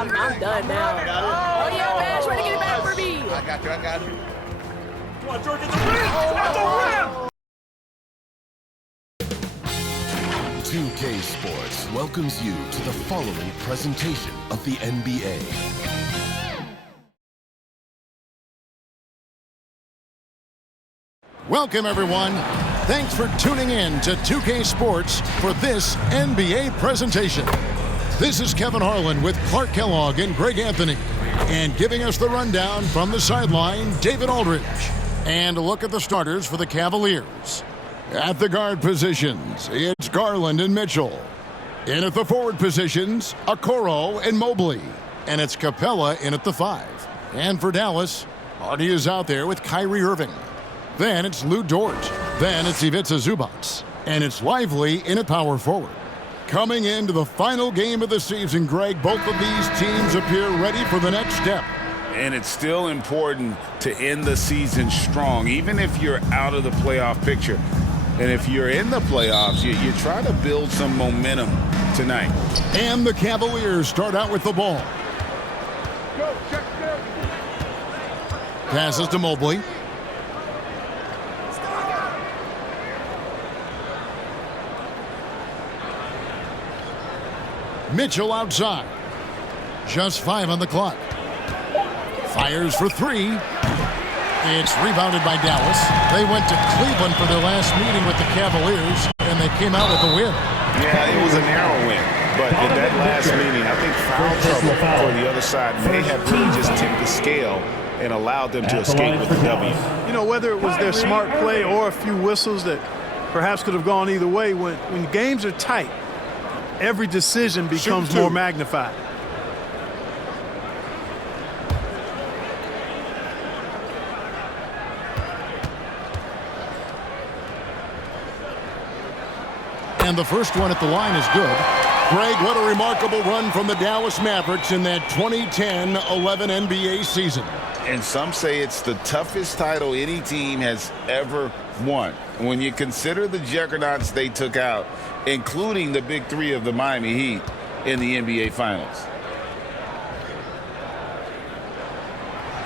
I'm done now. Oh, yeah, man. Trying to get it back for me. I got you. Come on, George, get the rim! At the rim! 2K Sports welcomes you to the following presentation of the NBA. Welcome, everyone. Thanks for tuning in to 2K Sports for this NBA presentation. This is Kevin Harlan with Clark Kellogg and Greg Anthony. And giving us the rundown from the sideline, David Aldridge. And a look at the starters for the Cavaliers. At the guard positions, it's Garland and Mitchell. In at the forward positions, Okoro and Mobley. And it's Capella in at the 5. And for Dallas, Hardy is out there with Kyrie Irving. Then it's Lou Dort. Then it's Ivica Zubac. And it's Lively in at power forward. Coming into the final game of the season, Greg, both of these teams appear ready for the next step. And it's still important to end the season strong, even if you're out of the playoff picture. And if you're in the playoffs, you try to build some momentum tonight. And the Cavaliers start out with the ball. Passes to Mobley. Mitchell outside. Just 5 on the clock. Fires for 3. It's rebounded by Dallas. They went to Cleveland for their last meeting with the Cavaliers, and they came out with a win. Yeah, it was a narrow win. But in that last meeting, I think foul trouble for the other side may have really just tipped the scale and allowed them to escape with the W. You know, whether it was their smart play or a few whistles that perhaps could have gone either way, when games are tight, every decision becomes more magnified. And the first one at the line is good. Greg, what a remarkable run from the Dallas Mavericks in that 2010-11 NBA season. And some say it's the toughest title any team has ever won. When you consider the juggernauts they took out, including the big 3 of the Miami Heat in the NBA Finals.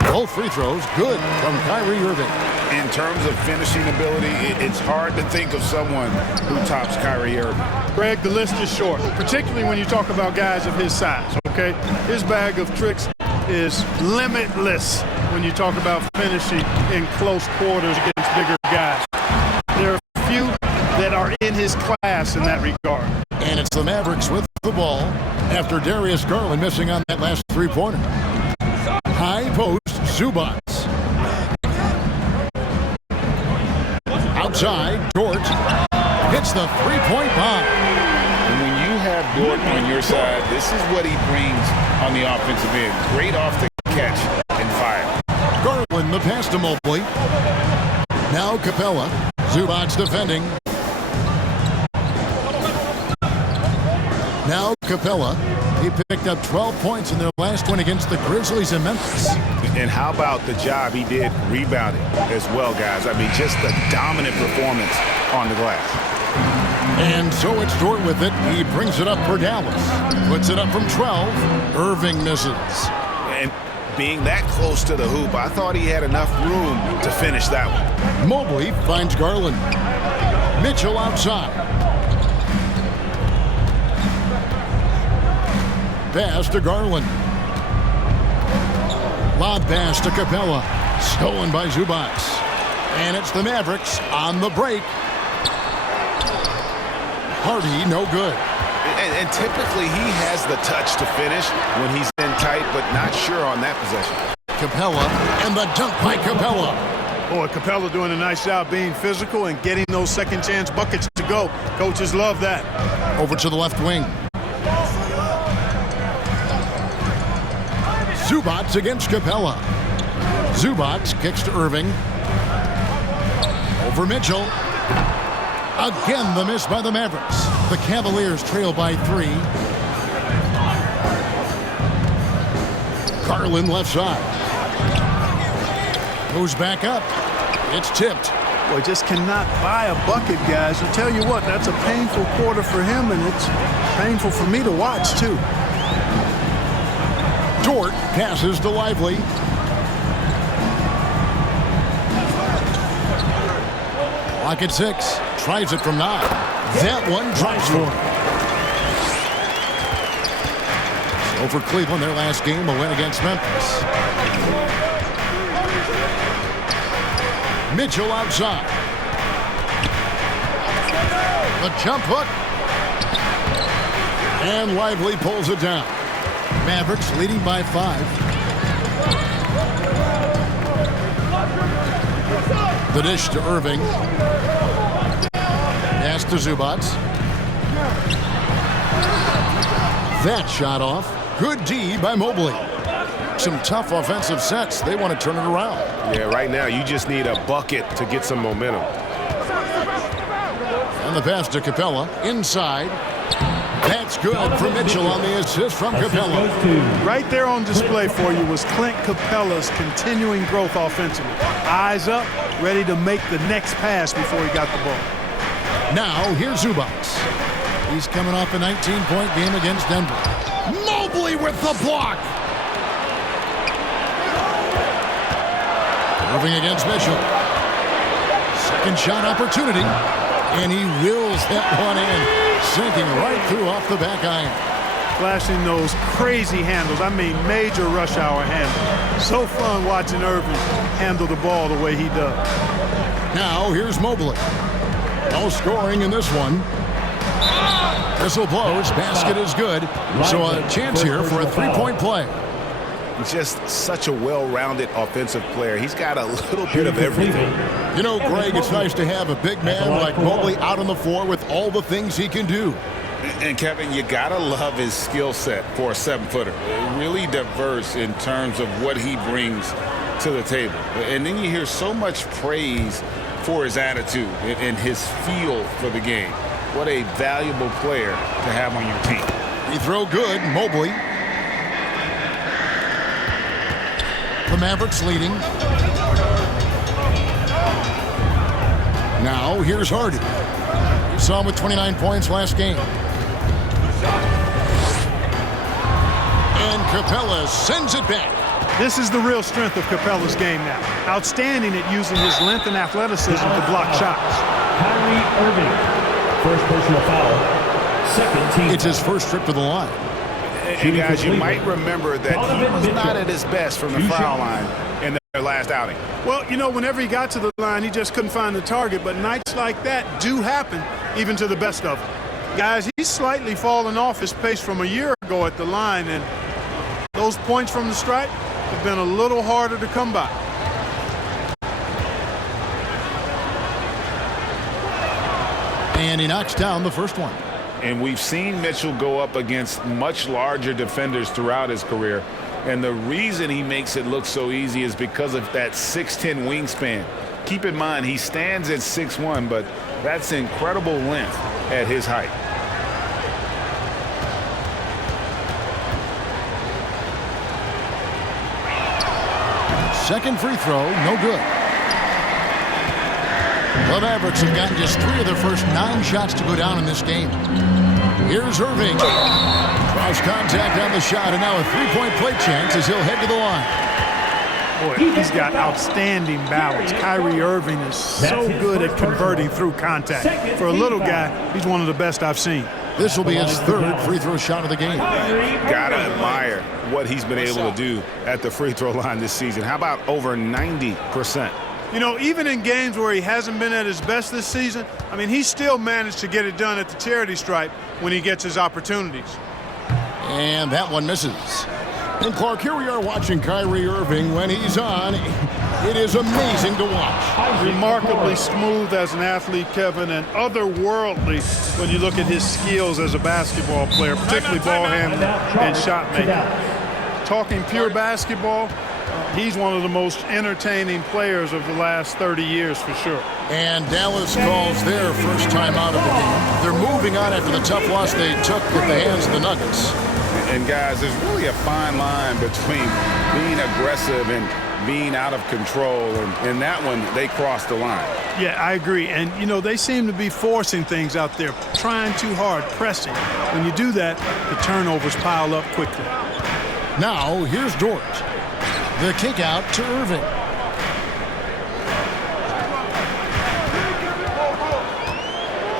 Both free throws good from Kyrie Irving. In terms of finishing ability, it's hard to think of someone who tops Kyrie Irving. Greg, the list is short, particularly when you talk about guys of his size, okay? His bag of tricks is limitless when you talk about finishing in close quarters against bigger guys. There are a few that are in his class in that regard. And it's the Mavericks with the ball after Darius Garland missing on that last three-pointer. High post, Zubac. Outside, Dort hits the three-point bomb. And when you have Dort on your side, this is what he brings on the offensive end. Great off the catch and fire. Garland, the pass to Mobley. Now Capella. Zubac defending. Now Capella. He picked up 12 points in their last win against the Grizzlies in Memphis. And how about the job he did rebounding as well, guys? I mean, just a dominant performance on the glass. And so it's Dort with it. He brings it up for Dallas. Puts it up from 12. Irving misses. And being that close to the hoop, I thought he had enough room to finish that one. Mobley finds Garland. Mitchell outside. Pass to Garland. Lob pass to Capella. Stolen by Zubac. And it's the Mavericks on the break. Hardy, no good. And typically he has the touch to finish when he's in tight, but not sure on that possession. Capella, and the dunk by Capella. Boy, Capella doing a nice job being physical and getting those second chance buckets to go. Coaches love that. Over to the left wing. Zubac against Capella. Zubac kicks to Irving. Over Mitchell. Again, the miss by the Mavericks. The Cavaliers trail by 3. Garland left side. Goes back up. It's tipped. Boy, just cannot buy a bucket, guys. I tell you what, that's a painful quarter for him, and it's painful for me to watch, too. Dort passes to Lively. Clock at 6. Tries it from 9. That one drives for him. So for Cleveland, their last game, a win against Memphis. Mitchell outside. The jump hook. And Lively pulls it down. Mavericks leading by 5. The dish to Irving. Pass to Zubac. That shot off. Good D by Mobley. Some tough offensive sets. They want to turn it around. Yeah, right now you just need a bucket to get some momentum. And the pass to Capella. Inside. That's good for Mitchell on the assist from Capella. Right there on display for you was Clint Capella's continuing growth offensively. Eyes up, ready to make the next pass before he got the ball. Now, here's Zubac. He's coming off a 19-point game against Denver. Mobley with the block. Irving against Mitchell. Second shot opportunity. And he wills that one in. Sinking right through off the back iron. Flashing those crazy handles. I mean, major rush hour handles. So fun watching Irving handle the ball the way he does. Now, here's Mobley. No scoring in this one. Whistle blows. Basket is good. So a chance here for a three-point play. Just such a well-rounded offensive player. He's got a little bit of everything. You know, Greg, it's nice to have a big man like Mobley out on the floor with all the things he can do. And Kevin, you gotta love his skill set for a 7-footer. Really diverse in terms of what he brings to the table. And then you hear so much praise for his attitude and his feel for the game. What a valuable player to have on your team. He throw good, Mobley. The Mavericks leading. Now, here's Hardy. You saw him with 29 points last game. And Capella sends it back. This is the real strength of Capella's game now. Outstanding at using his length and athleticism to block shots. Kyrie Irving, first personal foul, second team. It's his first trip to the line. And guys, you might remember that he was not at his best from the foul line in their last outing. Well, you know, whenever he got to the line, he just couldn't find the target. But nights like that do happen, even to the best of them. Guys, he's slightly fallen off his pace from a year ago at the line, and those points from the stripe have been a little harder to come by. And he knocks down the first one. And we've seen Mitchell go up against much larger defenders throughout his career. And the reason he makes it look so easy is because of that 6'10" wingspan. Keep in mind, he stands at 6'1", but that's incredible length at his height. Second free throw, no good. The Mavericks have gotten just 3 of their first 9 shots to go down in this game. Here's Irving. Draws contact on the shot, and now a 3-point play chance as he'll head to the line. Boy, he's got outstanding balance. Kyrie Irving is so good at converting through contact. For a little guy, he's one of the best I've seen. This will be his 3rd free throw shot of the game. Gotta admire what he's been able to do at the free throw line this season. How about over 90%? You know, even in games where he hasn't been at his best this season, I mean, he's still managed to get it done at the charity stripe when he gets his opportunities. And that one misses. And Clark, here we are watching Kyrie Irving. When he's on, it is amazing to watch. Remarkably smooth as an athlete, Kevin, and otherworldly when you look at his skills as a basketball player, particularly ball handling and shot making. Talking pure basketball, he's one of the most entertaining players of the last 30 years for sure. And Dallas calls their first time out of the game. They're moving on after the tough loss they took at the hands of the Nuggets. And guys, there's really a fine line between being aggressive and being out of control. And in that one, they crossed the line. Yeah, I agree. And, you know, they seem to be forcing things out there, trying too hard, pressing. When you do that, the turnovers pile up quickly. Now, here's Dort. The kick out to Irving.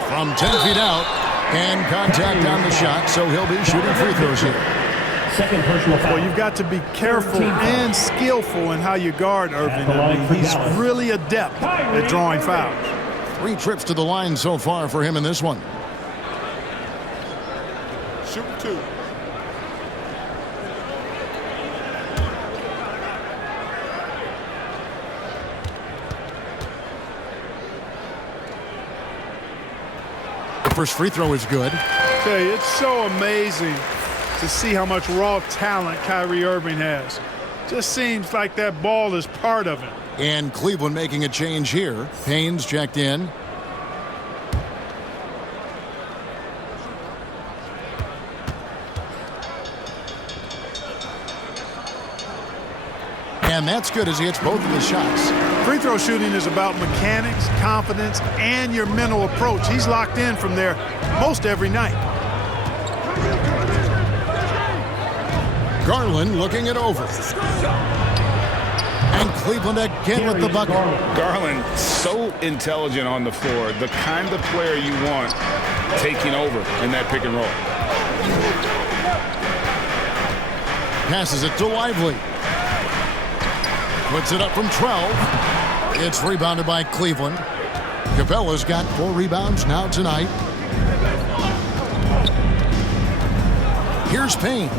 From 10 feet out, and contact on the shot, so he'll be shooting free throws here. Second personal foul. Well, you've got to be careful and skillful in how you guard Irving. I mean, he's really adept at drawing fouls. 3 trips to the line so far for him in this one. Shoot 2. The first free throw is good. I tell you, it's so amazing to see how much raw talent Kyrie Irving has. Just seems like that ball is part of him. And Cleveland making a change here. Payne's checked in. And that's good as he hits both of his shots. Free throw shooting is about mechanics, confidence, and your mental approach. He's locked in from there most every night. Garland looking it over. And Cleveland again with the bucket. Garland, so intelligent on the floor. The kind of player you want taking over in that pick and roll. Passes it to Lively. Puts it up from 12. It's rebounded by Cleveland. Capella's got 4 rebounds now tonight. Here's Payne.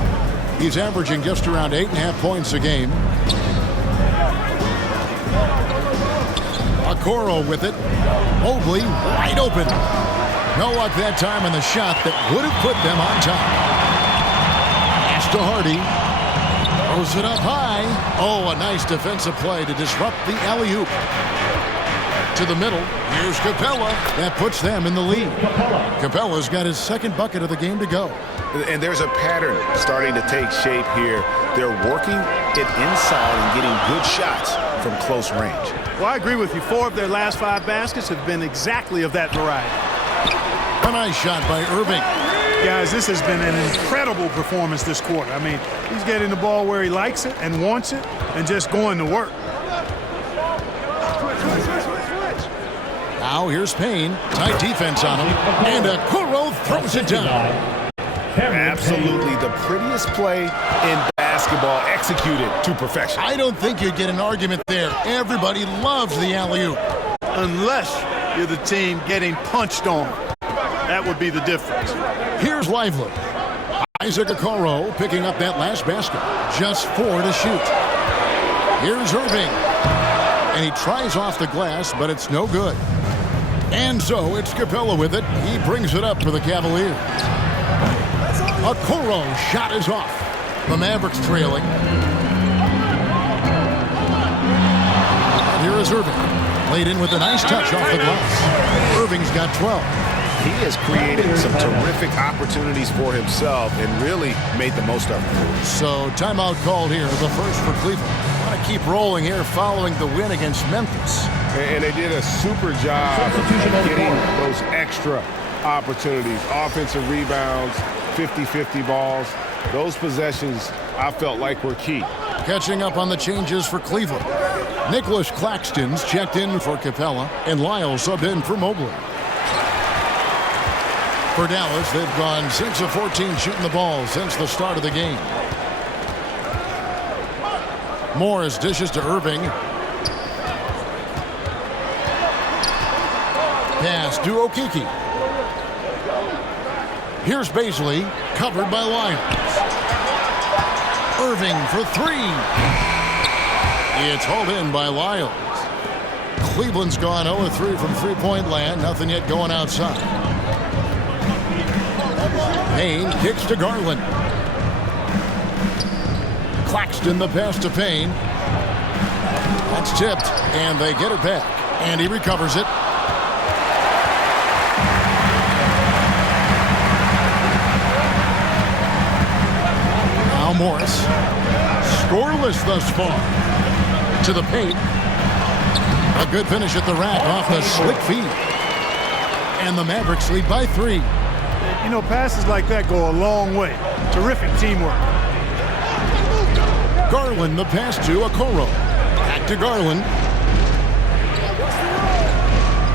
He's averaging just around 8.5 points a game. Okoro with it. Mobley wide open. No luck that time on the shot that would have put them on top. Pass to Hardy. Throws it up high. Oh, a nice defensive play to disrupt the alley-oop. To the middle. Here's Capella. That puts them in the lead. Capella's got his second bucket of the game to go. And there's a pattern starting to take shape here. They're working it inside and getting good shots from close range. Well, I agree with you. 4 of their last 5 baskets have been exactly of that variety. A nice shot by Irving. Guys, this has been an incredible performance this quarter. I mean, he's getting the ball where he likes it and wants it and just going to work. Now here's Payne. Tight defense on him. And Okoro throws it down. Absolutely the prettiest play in basketball executed to perfection. I don't think you'd get an argument there. Everybody loves the alley-oop. Unless you're the team getting punched on. That would be the difference. Here's Lively. Isaac Okoro picking up that last basket. Just 4 to shoot. Here's Irving. And he tries off the glass, but it's no good. And so it's Capella with it. He brings it up for the Cavaliers. Okoro shot is off. The Mavericks trailing. And here is Irving. Laid in with a nice touch off the glass. Irving's got 12. He has created some terrific opportunities for himself and really made the most of them. So timeout called here, the first for Cleveland. Want to keep rolling here following the win against Memphis. And they did a super job of getting those extra opportunities. Offensive rebounds, 50-50 balls. Those possessions I felt like were key. Catching up on the changes for Cleveland. Nicholas Claxton's checked in for Capella, and Lyle subbed in for Mobley. For Dallas, they've gone 6 of 14 shooting the ball since the start of the game. Morris dishes to Irving. Pass to Okeke. Here's Baisley, covered by Lyons. Irving for 3. It's hauled in by Lyons. Cleveland's gone 0-3 from three-point land. Nothing yet going outside. Payne kicks to Garland. Claxton the pass to Payne. That's tipped, and they get it back. And he recovers it. Now Morris. Scoreless thus far. To the paint. A good finish at the rack off the slick feed. And the Mavericks lead by 3. You know, passes like that go a long way. Terrific teamwork. Garland the pass to Okoro. Back to Garland.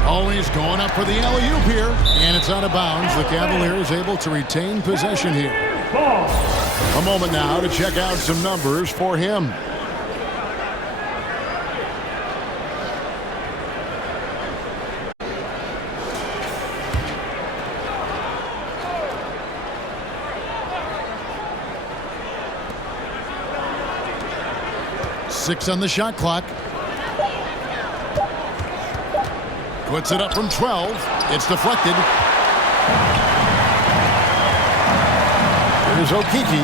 Always going up for the alley-oop here. And it's out of bounds. The Cavaliers able to retain possession here. A moment now to check out some numbers for him. Six on the shot clock. Puts it up from 12. It's deflected. Here's Okiki.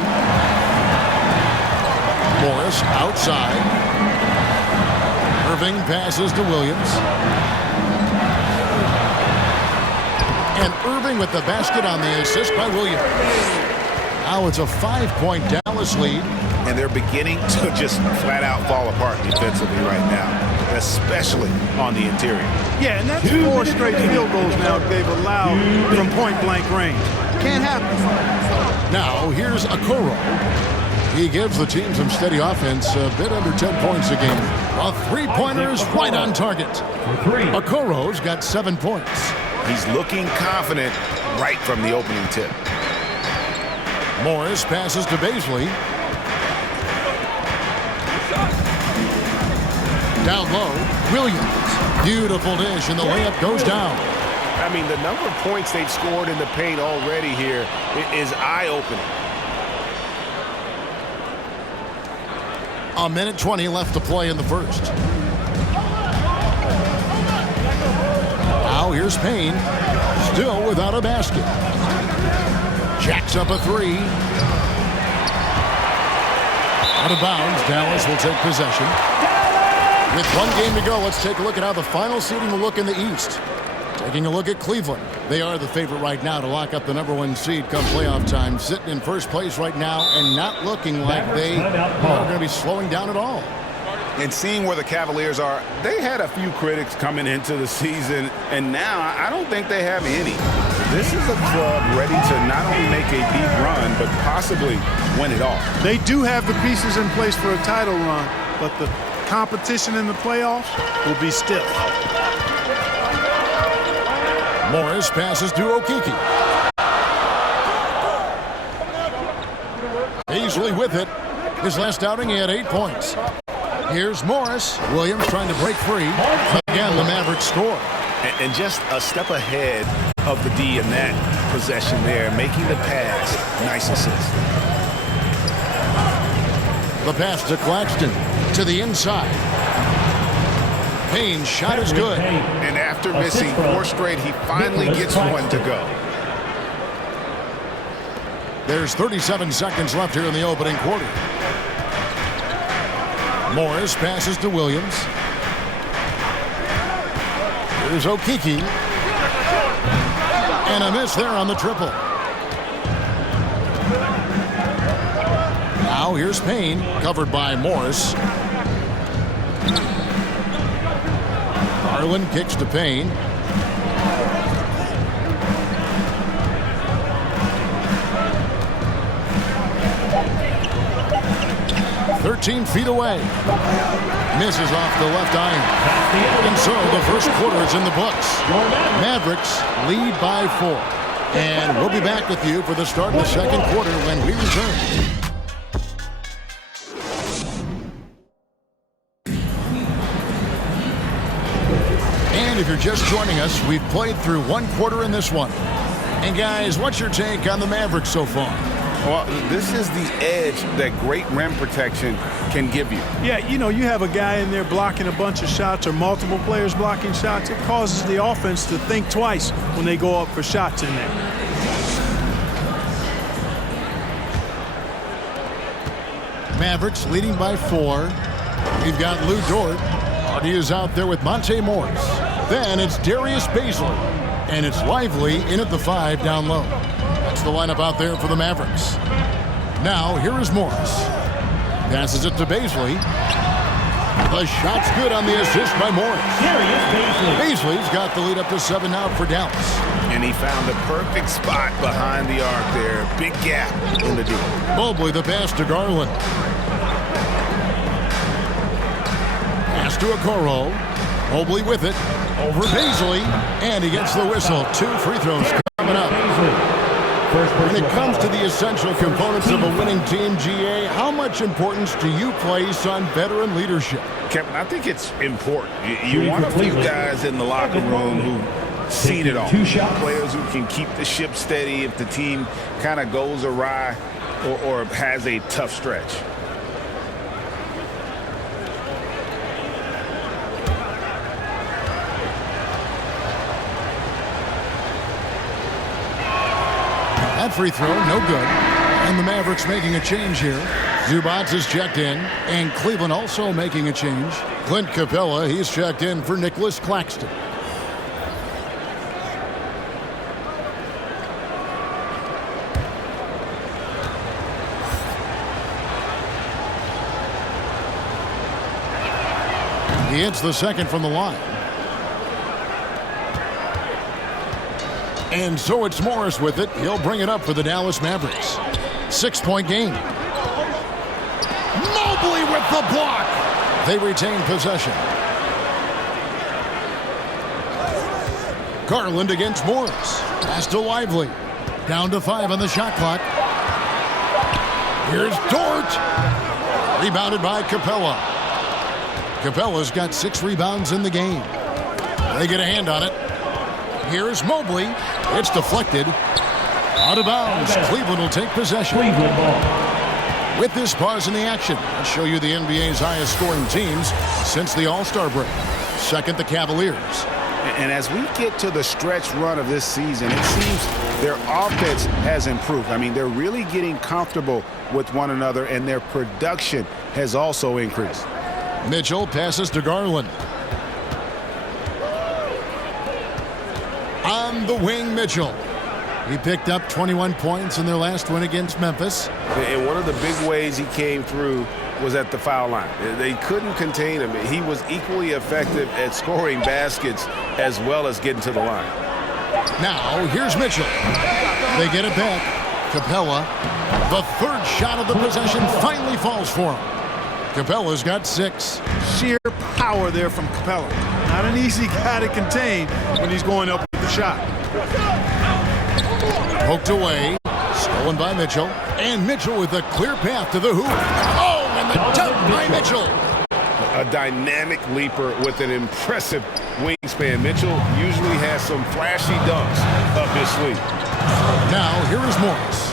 Morris outside. Irving passes to Williams. And Irving with the basket on the assist by Williams. Now it's a 5-point Dallas lead. And they're beginning to just flat out fall apart defensively right now, especially on the interior. Yeah, and that's 4 straight field goals now they've allowed from point-blank range. Can't happen. Now here's Okoro. He gives the team some steady offense, a bit under 10 points a game. A three-pointer is right on target. Okoro's got 7 points. He's looking confident right from the opening tip. Morris passes to Baisley. Down low, Williams. Beautiful dish, and the layup goes down. I mean, the number of points they've scored in the paint already here is eye-opening. A minute 20 left to play in the first. Now here's Payne. Still without a basket. Jacks up a three. Out of bounds. Dallas will take possession. With one game to go, let's take a look at how the final seeding will look in the East. Taking a look at Cleveland. They are the favorite right now to lock up the #1 seed come playoff time. Sitting in first place right now and not looking like they are going to be slowing down at all. And seeing where the Cavaliers are, they had a few critics coming into the season, and now I don't think they have any. This is a club ready to not only make a deep run, but possibly win it all. They do have the pieces in place for a title run, but the competition in the playoffs will be stiff. Morris passes to Okiki. Easily with it. His last outing, he had 8 points. Here's Morris. Williams trying to break free. Again, the Mavericks score. And just a step ahead of the D in that possession there, making the pass. Nice assist. The pass to Claxton. To the inside. Payne's shot is good. And after missing 4 straight, he finally gets one to go. There's 37 seconds left here in the opening quarter. Morris passes to Williams. Here's Okiki. And a miss there on the triple. Now here's Payne, covered by Morris. Garland kicks to Payne. "13 feet away." Misses off the left iron. And so the first quarter is in the books. Mavericks lead by 4. And we'll be back with you for the start of the second quarter when we return. And if you're just joining us, we've played through 1 quarter in this one. And guys, what's your take on the Mavericks so far? Well, this is the edge that great rim protection can give you. Yeah, you know, you have a guy in there blocking a bunch of shots or multiple players blocking shots. It causes the offense to think twice when they go up for shots in there. Mavericks leading by 4. We've got Lou Dort. Hardy is out there with Monte Morris. Then it's Darius Baisley. And it's Lively in at the 5 down low. That's the lineup out there for the Mavericks. Now, here is Morris. Passes it to Baisley. The shot's good on the assist by Morris. Baisley's got the lead up to 7 now for Dallas. And he found the perfect spot behind the arc there. Big gap in the D. Mobley the pass to Garland. Pass to Okoro. Mobley with it. Over Beasley. And he gets the whistle. 2 free throws coming up. When it comes to the essential components of a winning team, GA, how much importance do you place on veteran leadership? Kevin, I think it's important. You want a few guys in the locker room who've seen it all. Players who can keep the ship steady if the team kind of goes awry or has a tough stretch. That free throw, no good. And the Mavericks making a change here. Zubats is checked in, and Cleveland also making a change. Clint Capella, he's checked in for Nicholas Claxton. He hits the second from the line. And so it's Morris with it. He'll bring it up for the Dallas Mavericks. 6-point game. Mobley with the block. They retain possession. Garland against Morris. Pass to Lively. Down to 5 on the shot clock. Here's Dort. Rebounded by Capella. Capella's got 6 rebounds in the game. They get a hand on it. Here's Mobley. It's deflected. Out of bounds. Cleveland will take possession. With this pause in the action, let's show you the NBA's highest scoring teams since the All-Star break. Second, the Cavaliers. And as we get to the stretch run of this season, it seems their offense has improved. I mean, they're really getting comfortable with one another, and their production has also increased. Mitchell passes to Garland. On the wing, Mitchell. He picked up 21 points in their last win against Memphis. And one of the big ways he came through was at the foul line. They couldn't contain him. He was equally effective at scoring baskets as well as getting to the line. Now, here's Mitchell. They get it back. Capella, the third shot of the possession, finally falls for him. Capella's got 6. Sheer power there from Capella. Not an easy guy to contain when he's going up with the shot. Poked away. Stolen by Mitchell. And Mitchell with a clear path to the hoop. Oh, and the dunk by Mitchell. A dynamic leaper with an impressive wingspan. Mitchell usually has some flashy dunks up his sleeve. Now, here is Morris.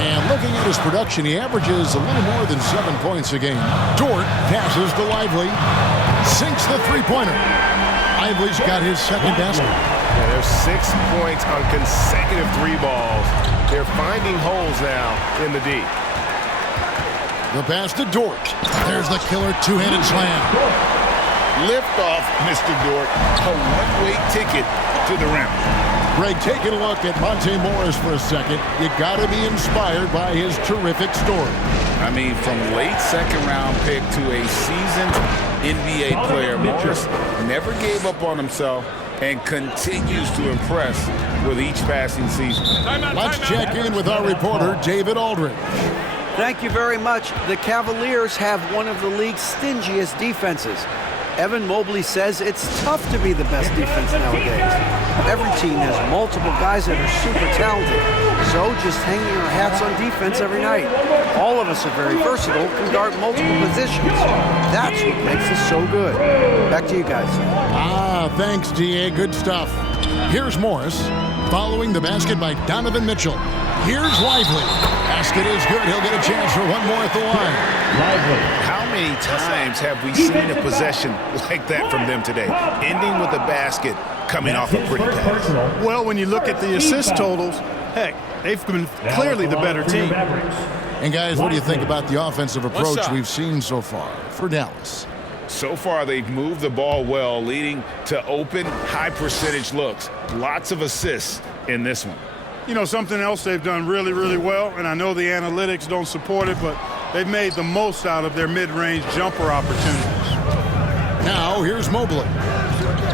And looking at his production, he averages a little more than 7 points a game. Dort passes to Lively. Sinks the three-pointer. Lively's got his second basket. Yeah, there's 6 points on consecutive 3 balls. They're finding holes now in the D. The pass to Dort. There's the killer two-handed slam. Lift off, Mr. Dort. A one-way ticket to the rim. Greg, taking a look at Monte Morris for a second. You got to be inspired by his terrific story. I mean, from late second-round pick to a seasoned NBA player, Morris never gave up on himself and continues to impress with each passing season. Let's check in with our reporter, David Aldridge. Thank you very much. The Cavaliers have one of the league's stingiest defenses. Evan Mobley says it's tough to be the best defense nowadays. Every team has multiple guys that are super talented. So just hanging our hats on defense every night. All of us are very versatile, can guard multiple positions. That's what makes us so good. Back to you guys. Thanks, D.A. Good stuff. Here's Morris, following the basket by Donovan Mitchell. Here's Lively. Basket is good. He'll get a chance for one more at the line. Lively. How many times have we seen a possession like that from them today? Ending with a basket coming off a pretty pass. Well, when you look at the assist totals, heck, they've been clearly the better team. And guys, what do you think about the offensive approach we've seen so far for Dallas? So far, they've moved the ball well, leading to open, high-percentage looks. Lots of assists in this one. You know, something else they've done really, really well, and I know the analytics don't support it, but they've made the most out of their mid-range jumper opportunities. Now, here's Mobley.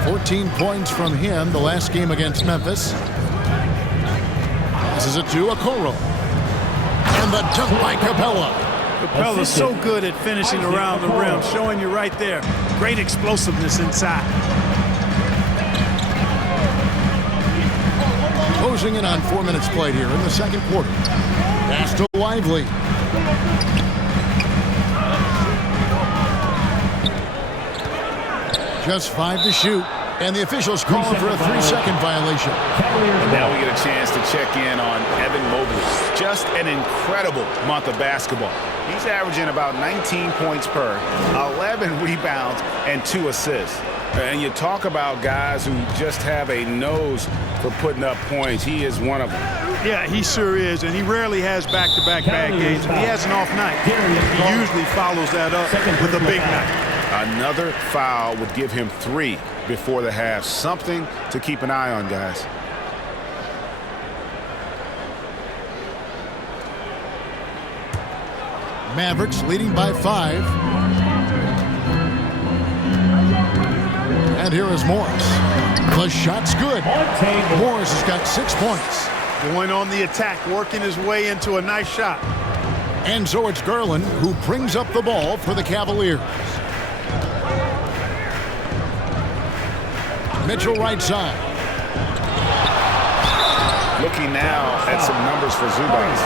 14 points from him the last game against Memphis. This is it to Okoro. And the dunk by Capella. Capella's so good at finishing around the rim, showing you right there. Great explosiveness inside. Closing in on 4 minutes played here in the second quarter. Pass to Lively. Just 5 to shoot. And the officials calling for a 3-second violation. And now we get a chance to check in on Evan Mobley. Just an incredible month of basketball. He's averaging about 19 points per, 11 rebounds, and 2 assists. And you talk about guys who just have a nose for putting up points. He is one of them. Yeah, he sure is, and he rarely has back-to-back bad games. If he has an off night, he usually follows that up with a big night. Another foul would give him 3 before the half. Something to keep an eye on, guys. Mavericks leading by 5. And here is Morris. The shot's good. Morris has got 6 points. Going on the attack, working his way into a nice shot. And so it's Garland who brings up the ball for the Cavaliers. Mitchell right side. Looking now at some numbers for Zubac.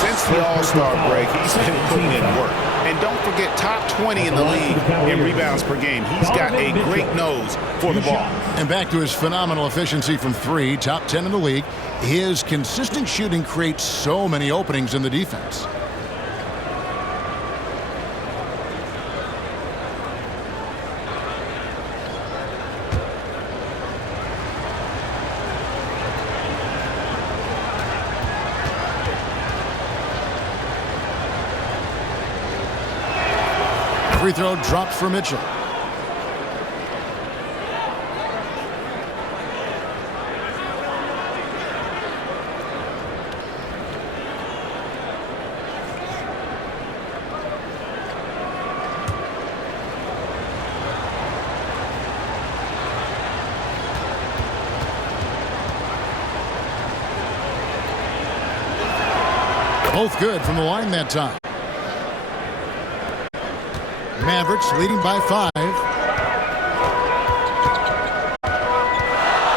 Since the All-Star break, he's been putting in work. And don't forget, top 20 in the league in rebounds per game. He's got a great nose for the ball. And back to his phenomenal efficiency from 3, top 10 in the league. His consistent shooting creates so many openings in the defense. Free throw dropped for Mitchell. Both good from the line that time. Mavericks leading by 5.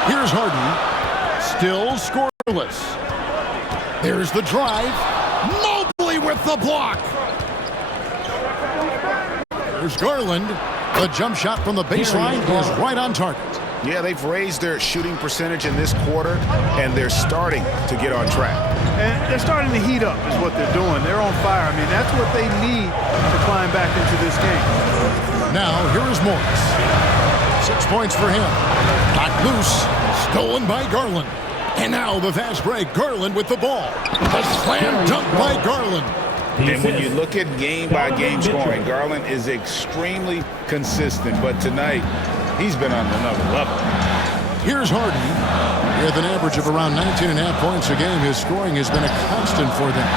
Here's Harden. Still scoreless. There's the drive. Mobley with the block. There's Garland. The jump shot from the baseline is right on target. Yeah, they've raised their shooting percentage in this quarter, and they're starting to get on track. And they're starting to heat up is what they're doing. They're on fire. I mean, that's what they need to climb back into this game. Now, here is Morris. 6 points for him. Knocked loose. Stolen by Garland. And now the fast break. Garland with the ball. The slam dunk by Garland. And when you look at game-by-game scoring, Garland is extremely consistent. But tonight, he's been on another level. Here's Harden. With an average of around 19.5 points a game, his scoring has been a constant for them.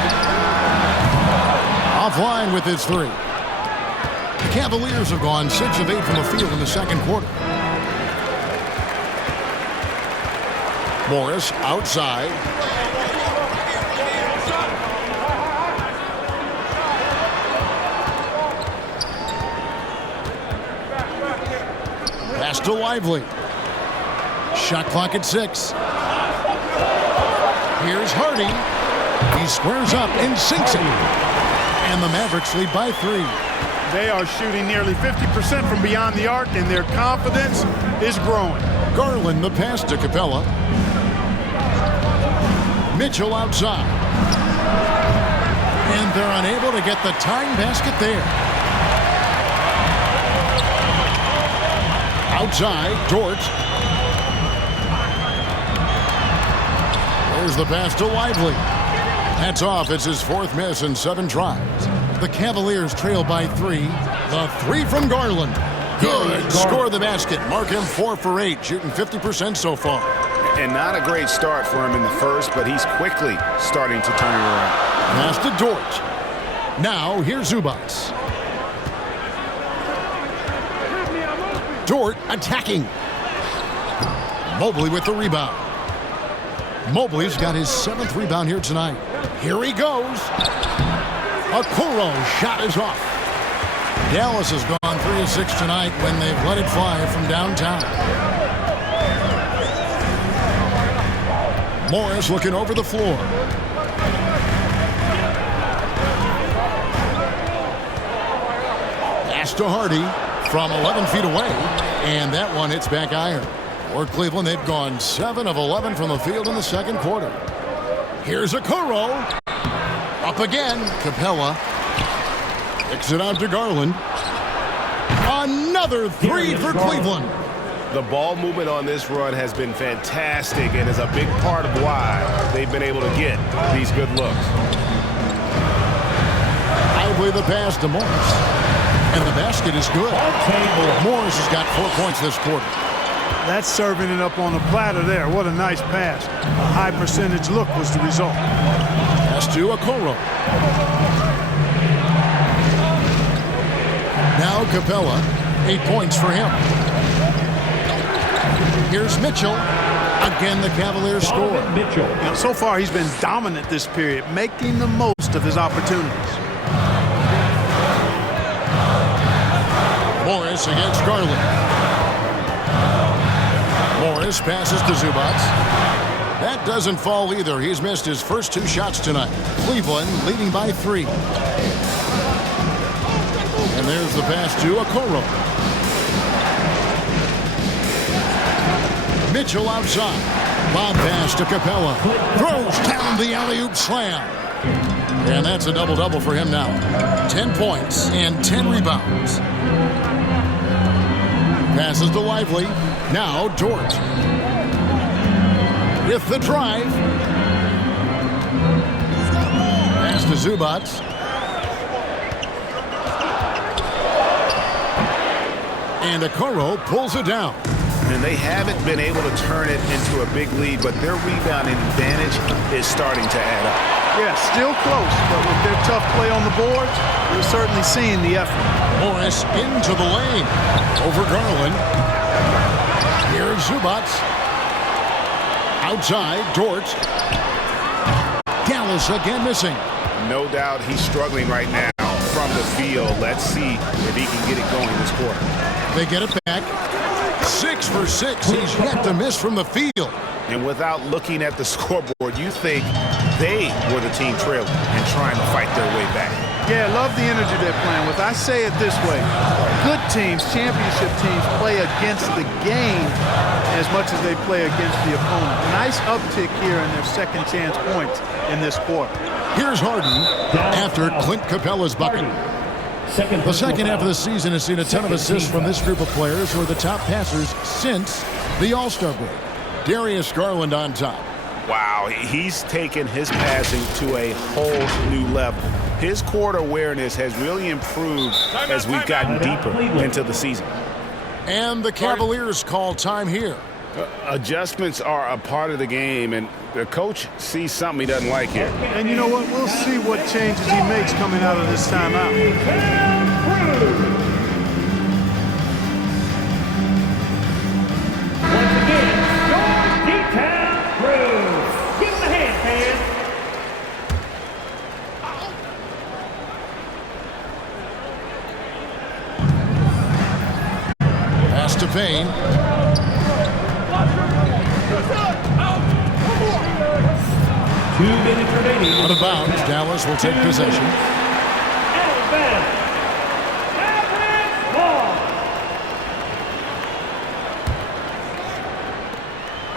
Offline with his 3. The Cavaliers have gone 6 of 8 from the field in the second quarter. Morris outside. Pass to Lively. Shot clock at 6. Here's Hardy. He squares up and sinks it. And the Mavericks lead by 3. They are shooting nearly 50% from beyond the arc, and their confidence is growing. Garland the pass to Capella. Mitchell outside. And they're unable to get the tying basket there. Outside, Dort. There's the pass to Lively. That's off. It's his 4th miss in 7 tries. The Cavaliers trail by 3. The 3 from Garland. Good. Score the basket. Mark him 4 for 8, shooting 50% so far. And not a great start for him in the first, but he's quickly starting to turn it around. Pass to Dort. Now here's Zubac. Dort attacking. Mobley with the rebound. Mobley's got his 7th rebound here tonight. Here he goes. Okoro's shot is off. Dallas has gone 3 of 6 tonight when they've let it fly from downtown. Morris looking over the floor. Pass to Hardy from 11 feet away, and that one hits back iron. For Cleveland, they've gone 7 of 11 from the field in the second quarter. Here's Okoro. Up again. Capella kicks it out to Garland. Another 3 for Cleveland. The ball movement on this run has been fantastic and is a big part of why they've been able to get these good looks. Lively the pass to Morris. And the basket is good. Morris has got 4 points this quarter. That's serving it up on a platter there. What a nice pass. A high percentage look was the result. Pass to Okoro. Now Capella, 8 points for him. Here's Mitchell. Again, the Cavaliers score. Now, so far, he's been dominant this period, making the most of his opportunities. Morris against Garland. Morris passes to Zubac. That doesn't fall either. He's missed his first 2 shots tonight. Cleveland leading by 3. And there's the pass to Okoro. Mitchell outside. Lob pass to Capella. Throws down the alley-oop slam. And that's a double-double for him now. 10 points and 10 rebounds. Passes to Lively. Now Dort. With the drive. Pass to Zubac. And Okoro pulls it down. And they haven't been able to turn it into a big lead, but their rebounding advantage is starting to add up. Yeah, still close, but with their tough play on the boards, we're certainly seeing the effort. Morris into the lane. Over Garland. Here's Zubac. Outside, Dort. Dallas again missing. No doubt he's struggling right now from the field. Let's see if he can get it going this quarter. They get it back. 6 for 6. He's yet to miss from the field. And without looking at the scoreboard, you think they were the team trailing and trying to fight their way back. Yeah, love the energy they're playing with. I say it this way. Good teams, championship teams, play against the game as much as they play against the opponent. Nice uptick here in their second chance points in this quarter. Here's Harden after Clint Capella's bucket. The second half of the season has seen a ton of assists from this group of players who are the top passers since the All-Star break. Darius Garland on top. Wow, he's taken his passing to a whole new level. His court awareness has really improved as we've gotten deeper into the season. And the Cavaliers call time here. Adjustments are a part of the game, and the coach sees something he doesn't like here. And you know what? We'll see what changes he makes coming out of this timeout. Once again, your D-Town crew. Give him a hand, fans. Pass to Payne. 2 minutes remaining. Out of bounds, Dallas will take possession. Mavericks ball.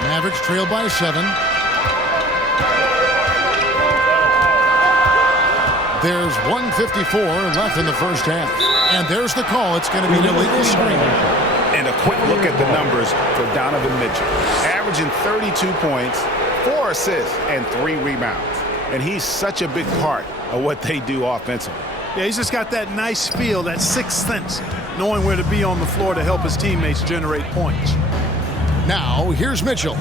Mavericks trail by 7. There's 1:54 left in the first half. And there's the call. It's going to be an illegal screen. And a quick look at the numbers for Donovan Mitchell. Averaging 32 points, 4 assists, and 3 rebounds. And he's such a big part of what they do offensively. Yeah, he's just got that nice feel, that sixth sense, knowing where to be on the floor to help his teammates generate points. Now, here's Mitchell.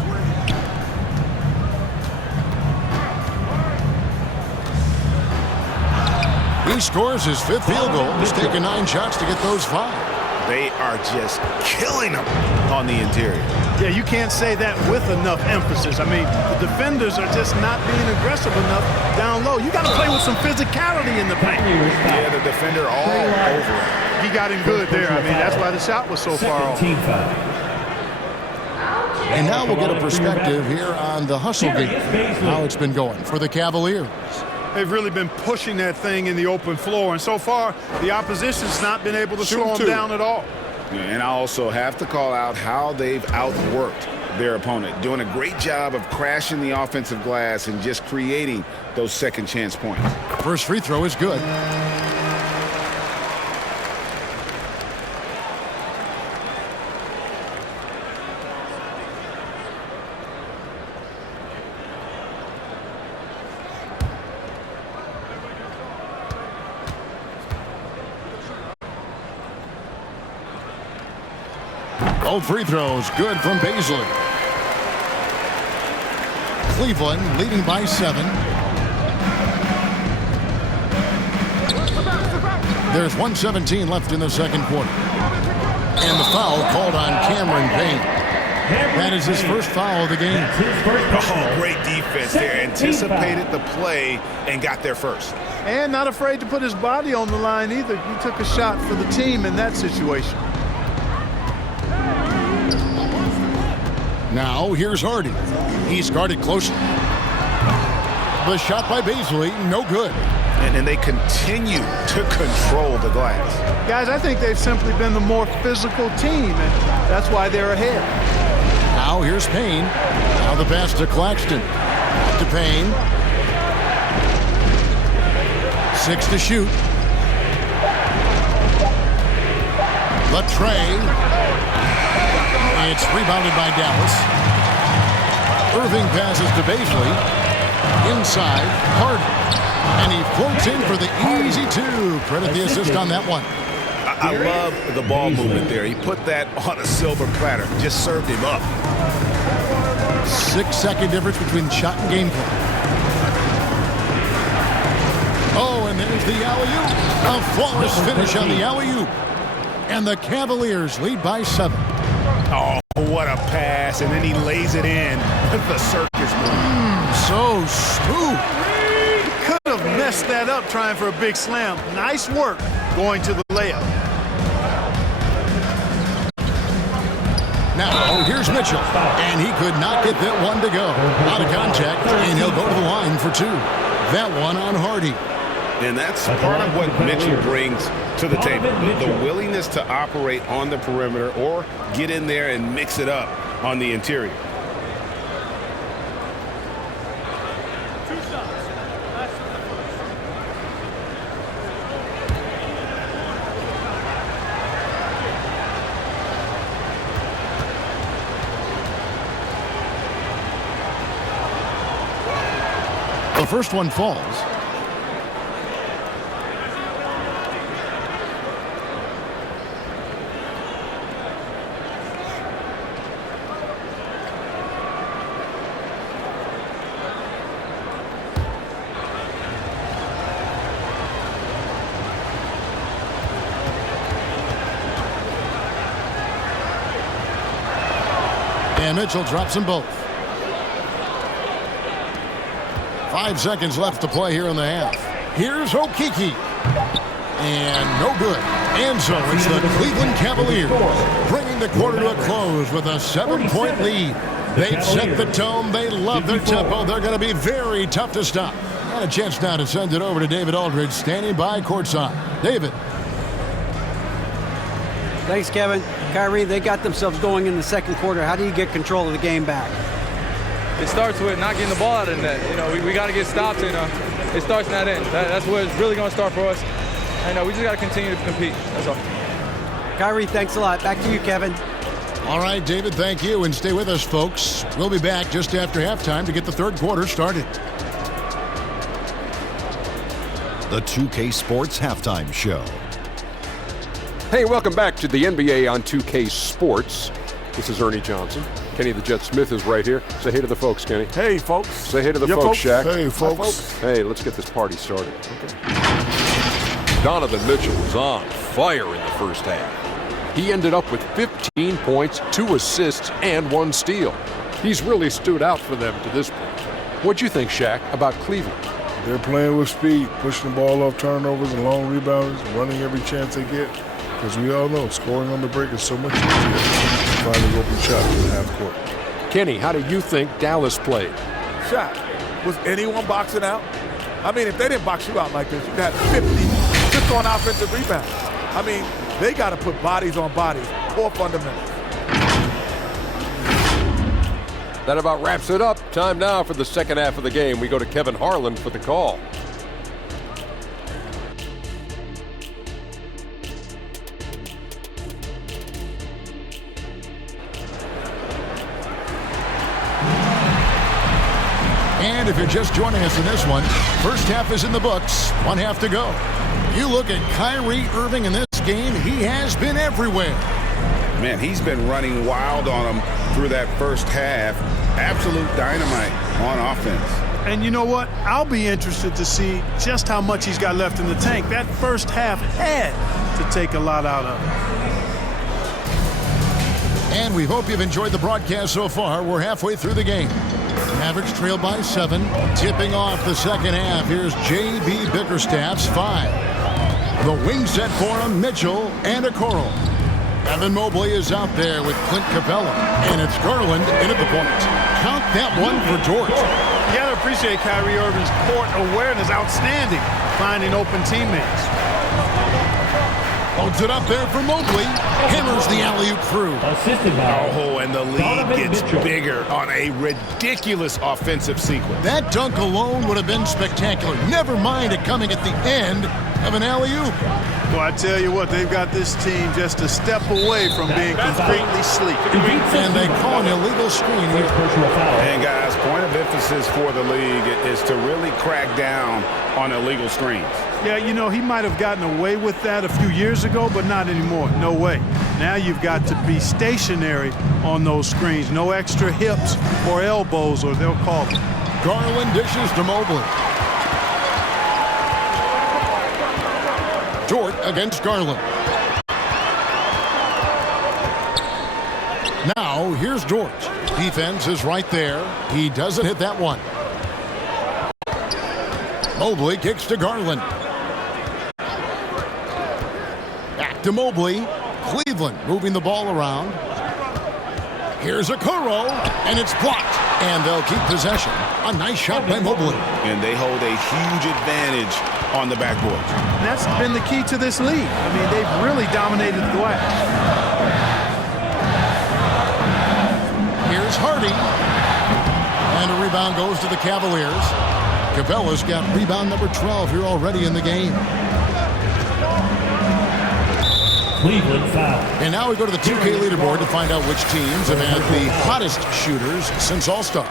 He scores his 5th field goal. He's taken 9 shots to get those 5. They are just killing them on the interior. Yeah, you can't say that with enough emphasis. I mean, the defenders are just not being aggressive enough down low. You got to play with some physicality in the paint. Yeah, the defender all over him. He got him good there. I mean, that's why the shot was so far off. And now we'll get a perspective here on the hustle game, how it's been going for the Cavaliers. They've really been pushing that thing in the open floor, and so far the opposition's not been able to slow them down at all. And I also have to call out how they've outworked their opponent, doing a great job of crashing the offensive glass and just creating those second chance points. First free throw is good. Both free throws good from Baisley. Cleveland leading by 7. There's 1:17 left in the second quarter. And the foul called on Cameron Payne. That is his first foul of the game. Oh, great defense there. Anticipated the play and got there first. And not afraid to put his body on the line either. He took a shot for the team in that situation. Now here's Hardy. He's guarded closely. The shot by Baisley, no good. And then they continue to control the glass. Guys, I think they've simply been the more physical team, and that's why they're ahead. Now here's Payne. Now the pass to Claxton. To Payne. 6 to shoot. Latre. It's rebounded by Dallas. Irving passes to Baisley. Inside, Hardy. And he floats in for the easy 2. Credit the assist on that one. I love the ball movement there. He put that on a silver platter. Just served him up. 6-second difference between shot and game play. Oh, and there's the alley-oop. A flawless finish on the alley-oop. And the Cavaliers lead by 7. Oh, what a pass. And then he lays it in with the circus move. So smooth. Could have messed that up trying for a big slam. Nice work going to the layup. Now, here's Mitchell. And he could not get that one to go. Out of contact, and he'll go to the line for 2. That one on Hardy. And that's part of what Mitchell brings to the table. The willingness to operate on the perimeter or get in there and mix it up on the interior. The first one falls. And Mitchell drops them both. 5 seconds left to play here in the half. Here's Okeke. And no good. And so it's the Cleveland Cavaliers bringing the quarter to a close with a 7-point lead. They've set the tone. They love their tempo. They're going to be very tough to stop. Got a chance now to send it over to David Aldridge, standing by courtside. David. Thanks, Kevin. Kyrie, they got themselves going in the second quarter. How do you get control of the game back? It starts with not getting the ball out of the net. You know, we got to get stops, and it starts in that end. That's where it's really going to start for us. And we just got to continue to compete. That's all. Kyrie, thanks a lot. Back to you, Kevin. All right, David, thank you. And stay with us, folks. We'll be back just after halftime to get the third quarter started. The 2K Sports Halftime Show. Hey, welcome back to the NBA on 2K Sports. This is Ernie Johnson. Kenny the Jet Smith is right here. Say hey to the folks, Kenny. Hey, folks. Say hey to the folks, Shaq. Hey, folks. Hey, let's get this party started. Okay. Donovan Mitchell was on fire in the first half. He ended up with 15 points, 2 assists, and 1 steal. He's really stood out for them to this point. What'd you think, Shaq, about Cleveland? They're playing with speed, pushing the ball off turnovers and long rebounds, running every chance they get. Because we all know scoring on the break is so much easier than finding open shots in the half court. Kenny, how do you think Dallas played? Shaq, was anyone boxing out? I mean, if they didn't box you out like this, you'd have 50 just on offensive rebounds. I mean, they got to put bodies on bodies, poor fundamentals. That about wraps it up. Time now for the second half of the game. We go to Kevin Harlan for the call. And if you're just joining us in this one, first half is in the books, 1 half to go. You look at Kyrie Irving in this game, he has been everywhere. Man, he's been running wild on him through that first half. Absolute dynamite on offense. And you know what? I'll be interested to see just how much he's got left in the tank. That first half had to take a lot out of it. And we hope you've enjoyed the broadcast so far. We're halfway through the game. Mavericks trail by 7. Tipping off the second half. Here's J.B. Bickerstaff's 5. The wing set for him, Mitchell and Okoro. Evan Mobley is out there with Clint Capella. And it's Garland in at the point. Count that one for George. You got to appreciate Kyrie Irving's court awareness. Outstanding. Finding open teammates. Holds it up there for Mobley. Hammers the alley-oop through. Assisted by Oh, and the lead gets bigger on a ridiculous offensive sequence. That dunk alone would have been spectacular. Never mind it coming at the end of an alley-oop. Well, I tell you what, they've got this team just a step away from being completely sleep. And they call an illegal screen here. And guys, point of emphasis for the league is to really crack down on illegal screens. Yeah, you know, he might have gotten away with that a few years ago, but not anymore. No way. Now you've got to be stationary on those screens. No extra hips or elbows, or they'll call them. Garland dishes to Mobley. Dort against Garland. Now, here's Dort. Defense is right there. He doesn't hit that one. Mobley kicks to Garland. Back to Mobley. Cleveland moving the ball around. Here's Okoro, and it's blocked. And they'll keep possession. A nice shot by Mobley. And they hold a huge advantage on the backboard. That's been the key to this league. I mean, they've really dominated the glass. Here's Hardy. And a rebound goes to the Cavaliers. Capella's got rebound number 12 here already in the game. Cleveland foul. And now we go to the 2K leaderboard to find out which teams have had the hottest shooters since All-Star.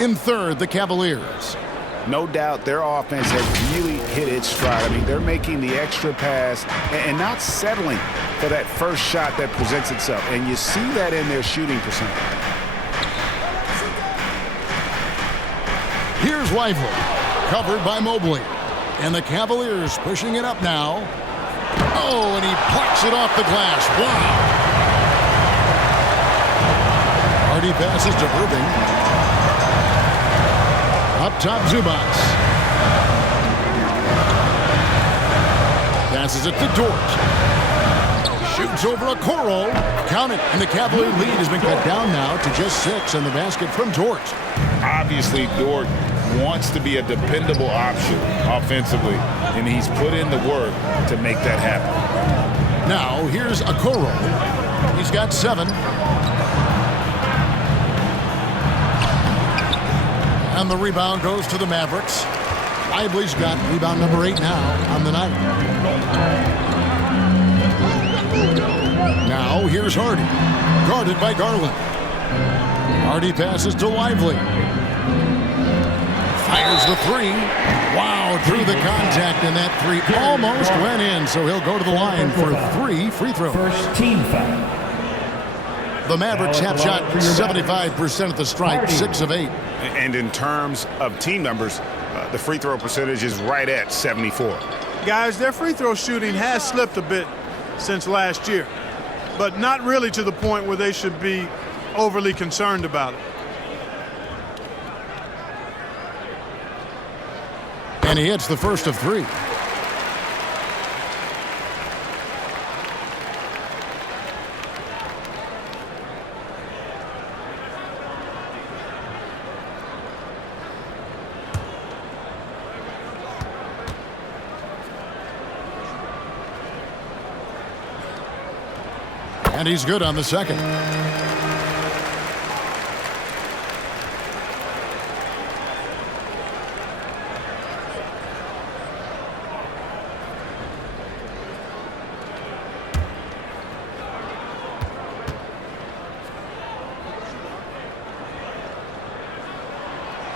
In third, the Cavaliers. No doubt their offense has really hit its stride. I mean, they're making the extra pass and not settling for that first shot that presents itself. And you see that in their shooting percentage. Here's Lively, covered by Mobley. And the Cavaliers pushing it up now. Oh, and he plucks it off the glass. Wow. Hardy passes to Irving. Up top, Zubac. Passes it to Dort. Shoots over Okoro. Count it. And the Cavalier lead has been cut down now to just 6 in the basket from Dort. Obviously, Dort wants to be a dependable option offensively, and he's put in the work to make that happen. Now, here's Okoro. He's got 7. And the rebound goes to the Mavericks. Lively's got rebound number 8 now on the night. Now, here's Hardy. Guarded by Garland. Hardy passes to Lively. Fires the 3. Wow, through the contact, and that 3 almost went in, so he'll go to the line for 3 free throws. First team foul. The Mavericks have shot 75% at the stripe, 6 of 8. And in terms of team numbers, the free throw percentage is right at 74. Guys, their free throw shooting has slipped a bit since last year. but not really to the point where they should be overly concerned about it. And he hits the first of 3. And he's good on the second.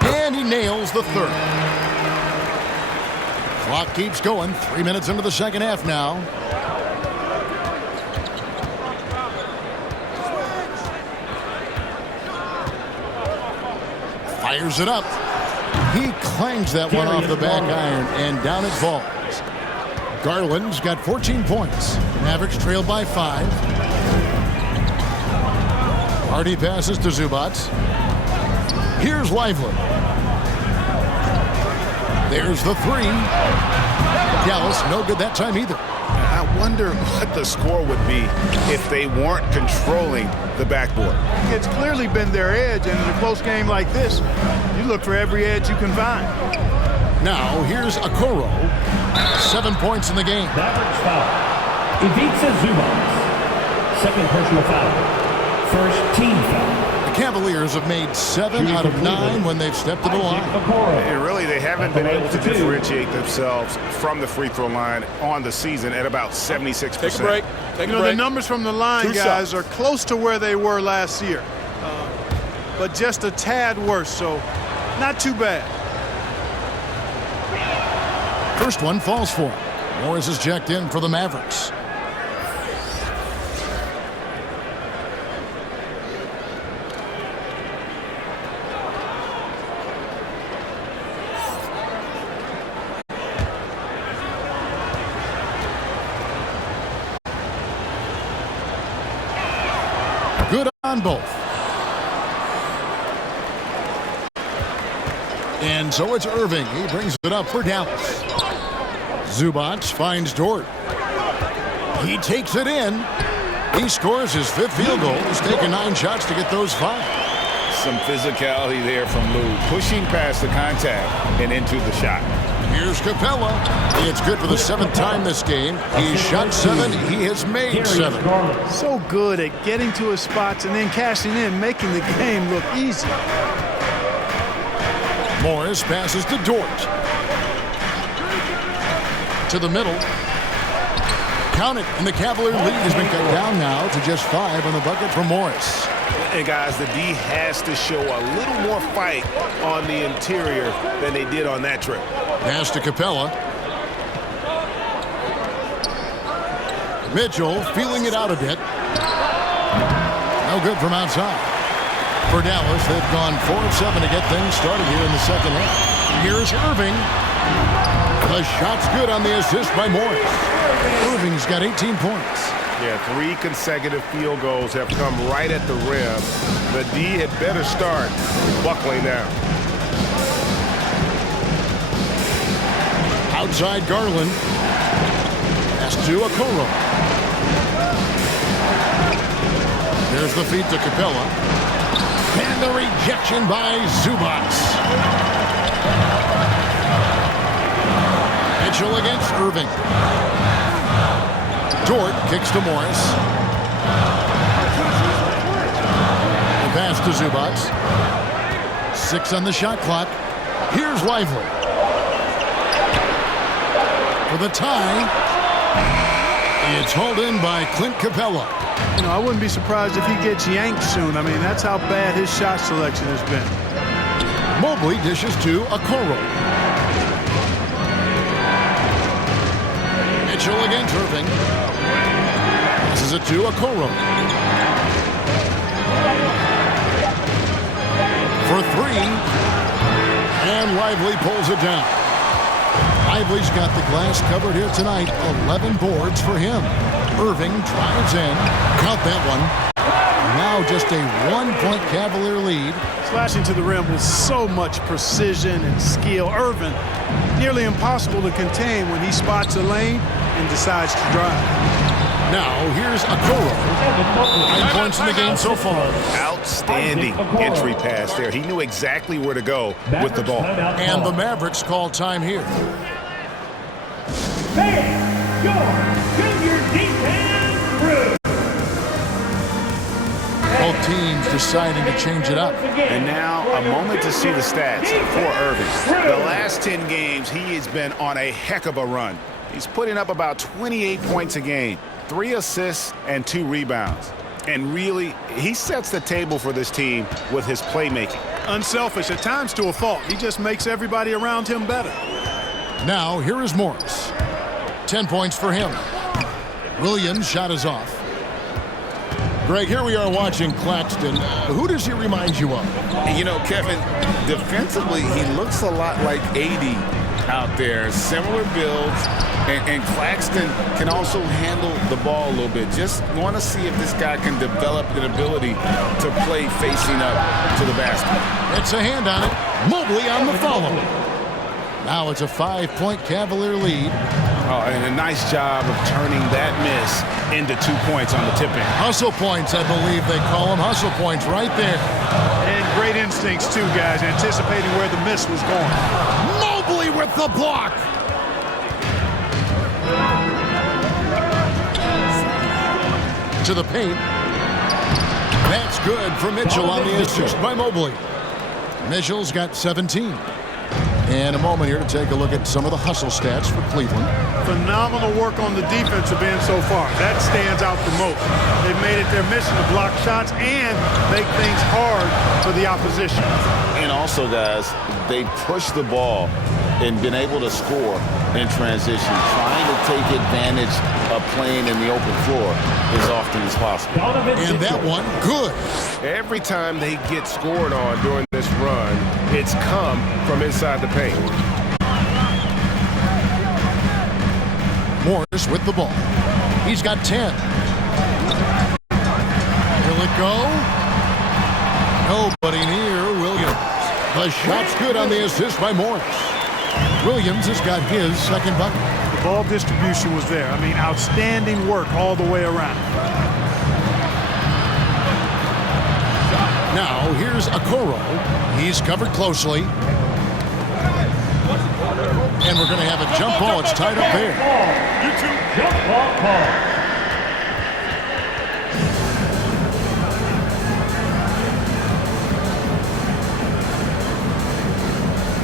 And he nails the third. Clock keeps going. 3 minutes into the second half now. Fires it up. He clangs that one off the back iron, and down it falls. Garland's got 14 points. Mavericks trail by 5. Hardy passes to Zubac. Here's Lively. There's the 3. Dallas, no good that time either. I wonder what the score would be if they weren't controlling the backboard. It's clearly been their edge, and in a close game like this, you look for every edge you can find. Now, here's Okoro. 7 points in the game. Mavericks foul. Ivica Zubac. Second personal foul. First team foul. The Cavaliers have made 7 out of 9 when they've stepped to the line. And really, they haven't been able to differentiate themselves from the free throw line on the season at about 76%. Take a break. Take a break. The numbers from the line, guys, are close to where they were last year, but just a tad worse, so not too bad. First one falls for him. Morris is checked in for the Mavericks. Good on both. And so it's Irving. He brings it up for Dallas. Zubac finds Dort. He takes it in. He scores his 5th field goal. He's taken 9 shots to get those 5. Some physicality there from Lou, pushing past the contact and into the shot. Here's Capella. It's good for the 7th time this game. He's shot 7. He has made 7. So good at getting to his spots and then cashing in, making the game look easy. Morris passes to Dort. To the middle. Count it, and the Cavalier lead has been cut down now to just 5 on the bucket for Morris. And guys, the D has to show a little more fight on the interior than they did on that trip. Pass to Capella. Mitchell feeling it out a bit. No good from outside. For Dallas, they've gone 4 of 7 to get things started here in the second half. Here's Irving. The shot's good on the assist by Morris. Irving's got 18 points. Yeah, 3 consecutive field goals have come right at the rim. The D had better start buckling down. Outside Garland. Pass to Okoro. There's the feed to Capella. And the rejection by Zubac. Mitchell against Irving. Dort kicks to Morris. The pass to Zubac. 6 on the shot clock. Here's Lively. For the tie. It's hauled in by Clint Capella. You know, I wouldn't be surprised if he gets yanked soon. I mean, that's how bad his shot selection has been. Mobley dishes to Okoro. Mitchell against Irving. Passes it to Okoro. For 3. And Lively pulls it down. Lively's got the glass covered here tonight. 11 boards for him. Irving drives in. Count that one. Now just a 1-point Cavalier lead. Slashing to the rim with so much precision and skill. Irving, nearly impossible to contain when he spots a lane and decides to drive. Now here's Okoro. 9 points in the game so far. Outstanding entry pass there. He knew exactly where to go with the ball. And the Mavericks call time here. Both teams deciding to change it up. And now a moment to see the stats for Irving. The last 10 games, he has been on a heck of a run. He's putting up about 28 points a game, 3 assists and 2 rebounds. And really, he sets the table for this team with his playmaking. Unselfish at times to a fault. He just makes everybody around him better. Now here is Morris. 10 points for him. Williams' shot is off. Greg, here we are watching Claxton. Who does he remind you of? You know, Kevin, defensively, he looks a lot like AD out there. Similar builds, and Claxton can also handle the ball a little bit. Just want to see if this guy can develop an ability to play facing up to the basket. It's a hand on it. Mobley on the follow. Now it's a 5-point Cavalier lead. Oh, and a nice job of turning that miss into 2 points on the tip-in. Hustle points, I believe they call them. Hustle points right there. And great instincts, too, guys, anticipating where the miss was going. Mobley with the block. To the paint. That's good for Mitchell on the assist by Mobley. Mitchell's got 17. And a moment here to take a look at some of the hustle stats for Cleveland. Phenomenal work on the defensive end so far. That stands out the most. They've made it their mission to block shots and make things hard for the opposition. And also, guys, they pushed the ball and been able to score in transition, trying to take advantage of playing in the open floor as often as possible. And that one, good. Every time they get scored on during this run, it's come from inside the paint. Morris with the ball. He's got 10. Will it go? Nobody near Williams. The shot's good on the assist by Morris. Williams has got his second bucket. The ball distribution was there. I mean, outstanding work all the way around. Now, here's Okoro. He's covered closely. And we're going to have a jump ball. It's tied up there. Jump ball call.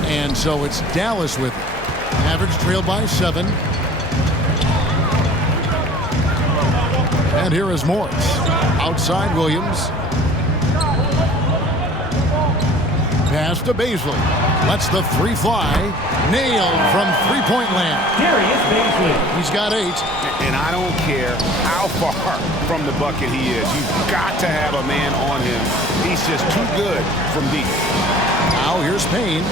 And so it's Dallas with it. Mavericks trail by 7. And here is Morris. Outside Williams. Pass to Baisley. Lets the three fly. Nailed from three-point land. Darius Baisley. He's got 8. And I don't care how far from the bucket he is. You've got to have a man on him. He's just too good from deep. Now here's Payne.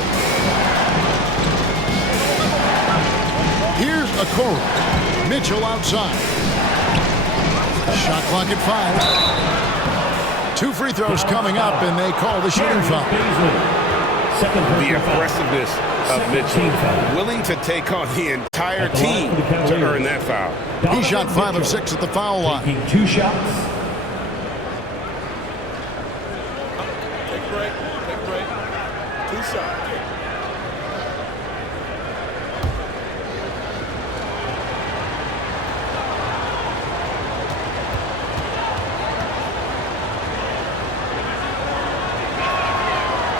Here's Okoro. Mitchell outside. Shot clock at 5. 2 free throws coming up, and they call the shooting foul. The aggressiveness of Mitchell, willing to take on the entire team to earn that foul. He shot 5 of 6 at the foul line. Taking 2 shots. Take a break. Take a break. 2 shots.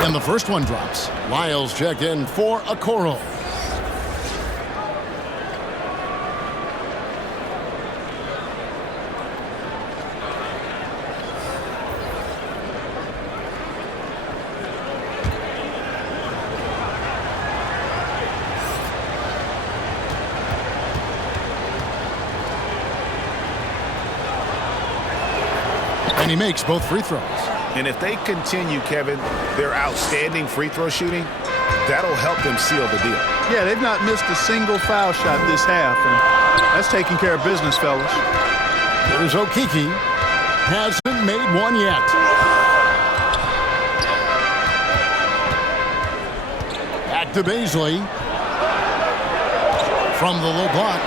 And the first one drops. Lyles check in for Okoro. And he makes both free throws. And if they continue, Kevin, their outstanding free throw shooting, that'll help them seal the deal. Yeah, they've not missed a single foul shot this half, and that's taking care of business, fellas. Here's Okeke. Hasn't made one yet. Back to Baisley. From the low block.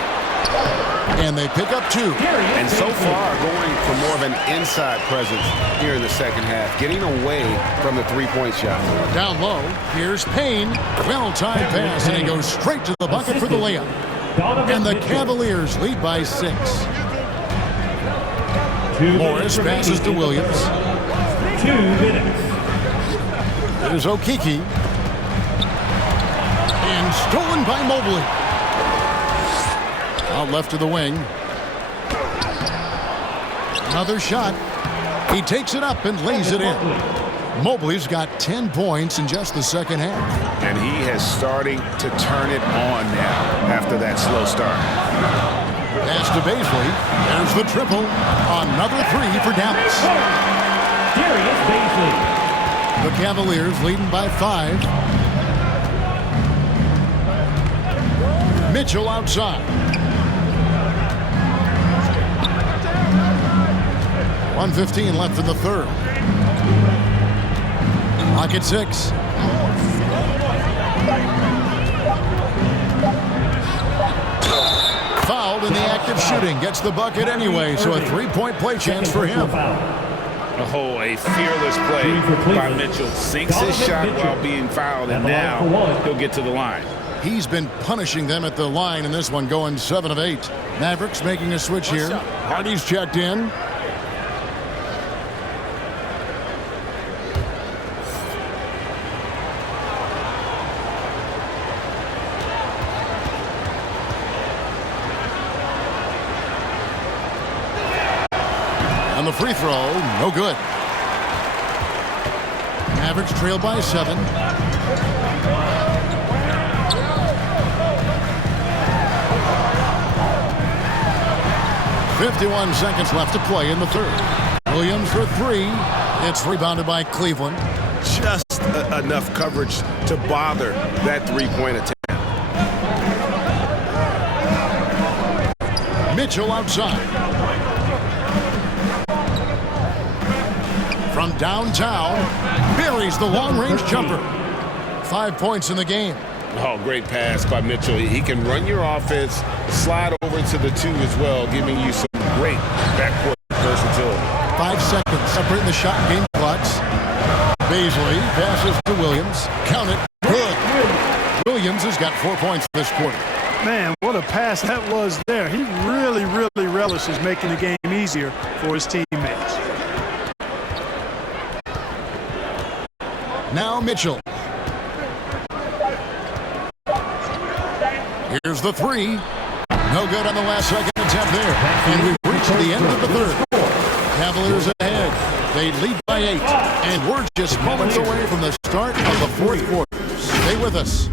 And they pick up 2. And so far, going for more of an inside presence here in the second half, getting away from the three-point shot. Down low, here's Payne. Well-timed pass, and he goes straight to the bucket for the layup. And the Cavaliers lead by 6. Morris passes to Williams. 2 minutes. There's Okeke. And stolen by Mobley. Out left to the wing. Another shot. He takes it up and lays it in. Mobley's got 10 points in just the second half. And he has starting to turn it on now after that slow start. Pass to Baisley. There's the triple. Another 3 for Dallas. Darius Baisley. The Cavaliers leading by 5. Mitchell outside. 1:15 left in the third. Clock at 6. Fouled in the act of shooting. Gets the bucket anyway, so a 3-point play chance for him. Oh, a fearless play by Mitchell. Sinks his shot while being fouled, and now he'll get to the line. He's been punishing them at the line in this one, going 7 of 8. Mavericks making a switch here. Hardy's checked in. And the free throw, no good. Mavericks trail by 7. .51 seconds left to play in the third. Williams for 3. It's rebounded by Cleveland. Just enough coverage to bother that three-point attempt. Mitchell outside. From downtown, buries the long-range jumper. 5 points in the game. Oh, great pass by Mitchell. He can run your offense, slide over to the 2 as well, giving you some great backcourt versatility. 5 seconds separating the shot and game clocks. Baisley passes to Williams. Count it. Good. Williams has got 4 points this quarter. Man, what a pass that was there. He really relishes making the game easier for his teammates. Now Mitchell. Here's the 3. No good on the last second attempt there. And we've reached the end of the third. Cavaliers ahead. They lead by 8. And we're just moments away from the start of the fourth quarter. Stay with us.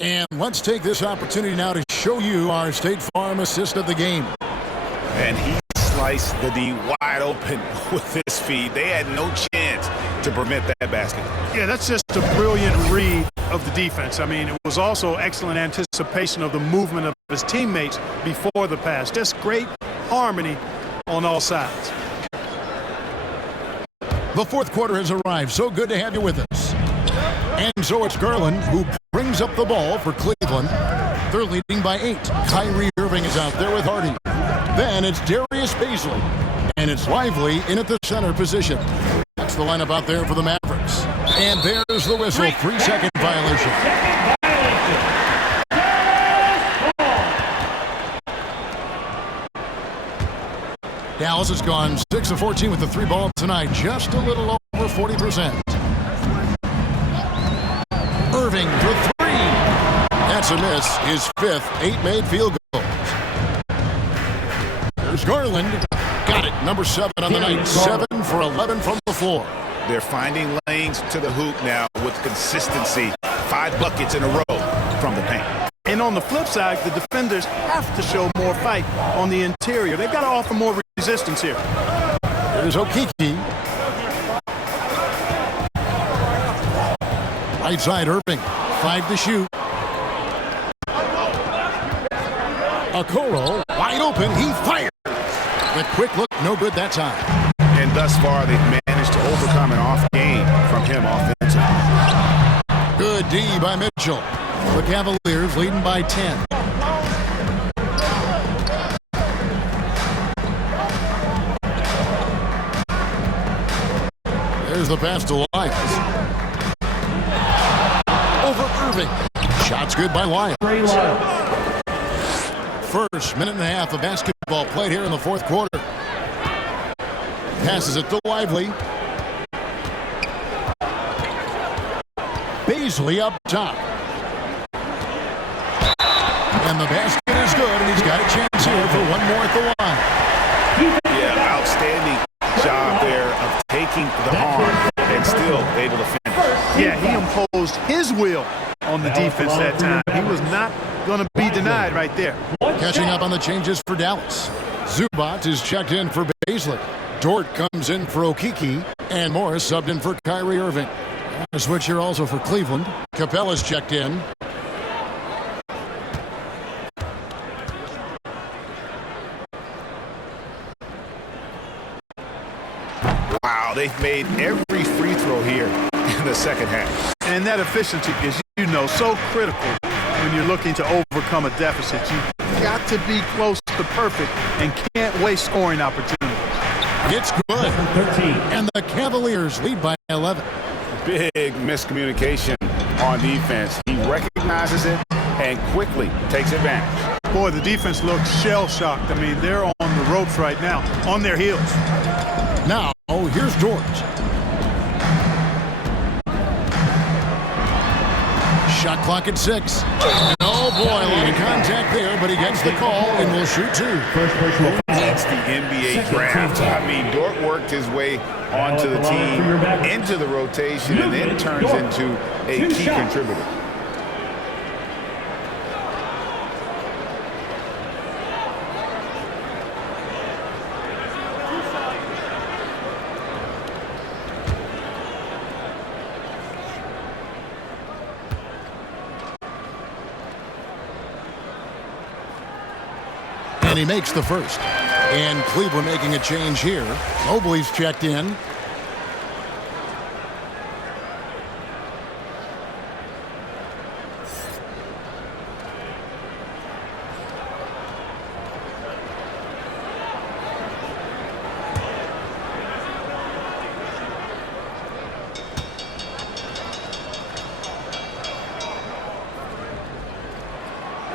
And let's take this opportunity now to show you our State Farm assist of the game. And he sliced the D wide open with his feet. They had no chance to prevent that basket. Yeah, that's just a brilliant read of the defense. I mean, it was also excellent anticipation of the movement of his teammates before the pass. Just great harmony on all sides. The fourth quarter has arrived. So good to have you with us. And so it's Garland who brings up the ball for Cleveland. They're leading by 8. Kyrie Irving is out there with Hardy. Then it's Darius Baisley. And it's Lively in at the center position. That's the lineup out there for the Mavericks. And there's the whistle. 3-second violation. Dallas has gone 6 of 14 with the 3 ball tonight. Just a little over 40%. Irving for 3. That's a miss. His 5th, 8 made field goals. Here's Garland. Got it. Number 7 on the night. 7 for 11 from the floor. They're finding lanes to the hoop now with consistency. 5 buckets in a row from the paint. And on the flip side, the defenders have to show more fight on the interior. They've got to offer more resistance here. Here's Okiki. Right side, Irving. 5 to shoot. Okoro, wide open. He fires. The quick look, no good that time. And thus far, they've managed to overcome an off game from him offensively. Good D by Mitchell. The Cavaliers leading by 10. There's the pass to Lyles. Over Irving. Shot's good by Lyles. First minute and a half of basketball played here in the fourth quarter. Passes it to Lively. Beasley up top. And the basket is good, and he's got a chance here for one more at the line. Yeah, outstanding job there of taking the harm and still able to finish. Yeah, he imposed his will on the defense that time. He was not going to be denied right there. Catching up on the changes for Dallas. Zubac is checked in for Beasley. Dort comes in for Okiki, and Morris subbed in for Kyrie Irving. A switch here also for Cleveland. Capella's checked in. Wow, they've made every free throw here in the second half. And that efficiency is, so critical when you're looking to overcome a deficit. You've got to be close to perfect and can't waste scoring opportunities. It's good. 13. And the Cavaliers lead by 11. Big miscommunication on defense. He recognizes it and quickly takes advantage. Boy, the defense looks shell-shocked. I mean, they're on the ropes right now, on their heels. Now, here's Dort. Shot clock at 6. Oh, boy, a lot of contact there, but he gets the call and will shoot 2. It's the NBA draft. I mean, Dort worked his way onto the team, into the rotation, and then turns into a key contributor. And he makes the first. And Cleveland making a change here. Mobley's checked in.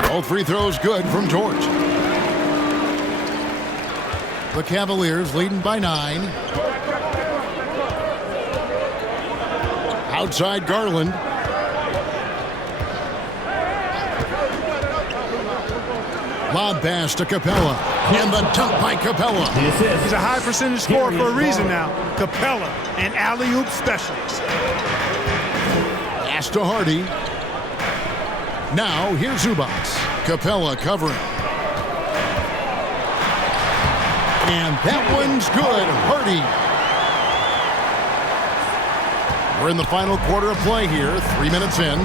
All free throws good from George. The Cavaliers leading by 9. Outside Garland. Lob pass to Capella. And the dunk by Capella. He's a high percentage scorer for a reason now. Capella, an alley-oop specialist. Pass to Hardy. Now here's Zubac. Capella covering. And that one's good. Hardy. We're in the final quarter of play here. 3 minutes in.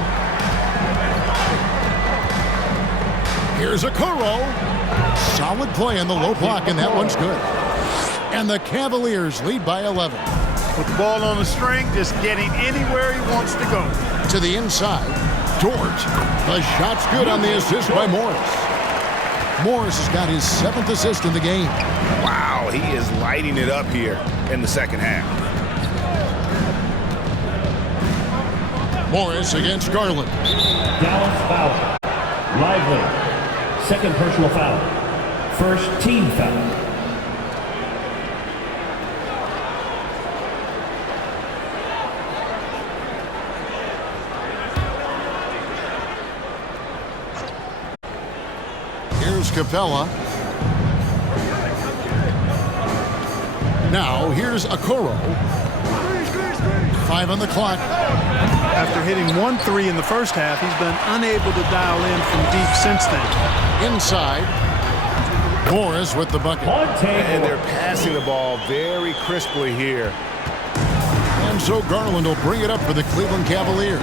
Here's Okoro. Solid play in the low block, and that one's good. And the Cavaliers lead by 11. With the ball on the string, just getting anywhere he wants to go. To the inside. Dort. The shot's good on the assist by Morris. Morris has got his 7th assist in the game. Wow, he is lighting it up here in the second half. Morris against Garland. Dallas foul. Lively. Second personal foul. First team foul. Capella. Now here's Okoro. 5 on the clock. After hitting 1-3 in the first half, he's been unable to dial in from deep since then. Inside. Morris with the bucket. And they're passing the ball very crisply here. And so Garland will bring it up for the Cleveland Cavaliers.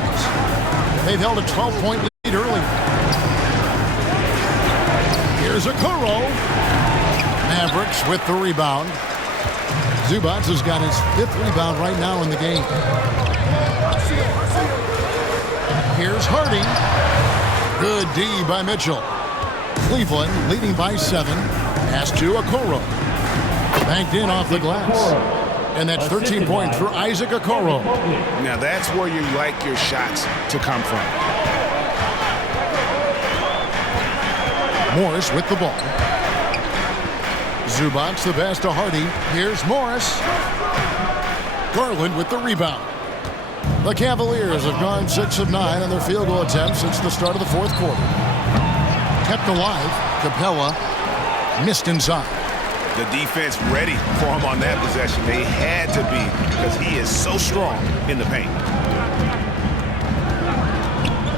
They've held a 12-point lead early. Here's Okoro. Mavericks with the rebound. Zubac has got his 5th rebound right now in the game. Here's Hardy. Good D by Mitchell. Cleveland leading by 7. Pass to Okoro. Banked in off the glass. And that's 13 points for Isaac Okoro. Now that's where you like your shots to come from. Morris with the ball. Zubac the pass to Hardy. Here's Morris. Garland with the rebound. The Cavaliers have gone 6 of 9 on their field goal attempts since the start of the 4th quarter. Kept alive. Capella missed inside. The defense ready for him on that possession. They had to be because he is so strong in the paint.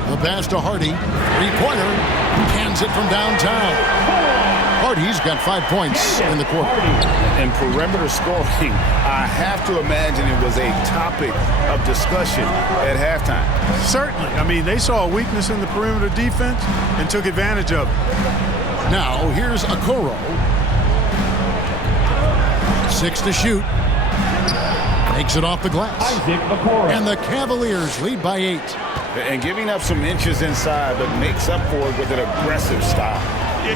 The pass to Hardy. 3-pointer. Cans it from downtown. Hardy's got 5 points in the quarter. And perimeter scoring, I have to imagine it was a topic of discussion at halftime. Certainly. I mean, they saw a weakness in the perimeter defense and took advantage of it. Now, here's Okoro. 6 to shoot. Makes it off the glass. And the Cavaliers lead by 8. And giving up some inches inside, but makes up for it with an aggressive style.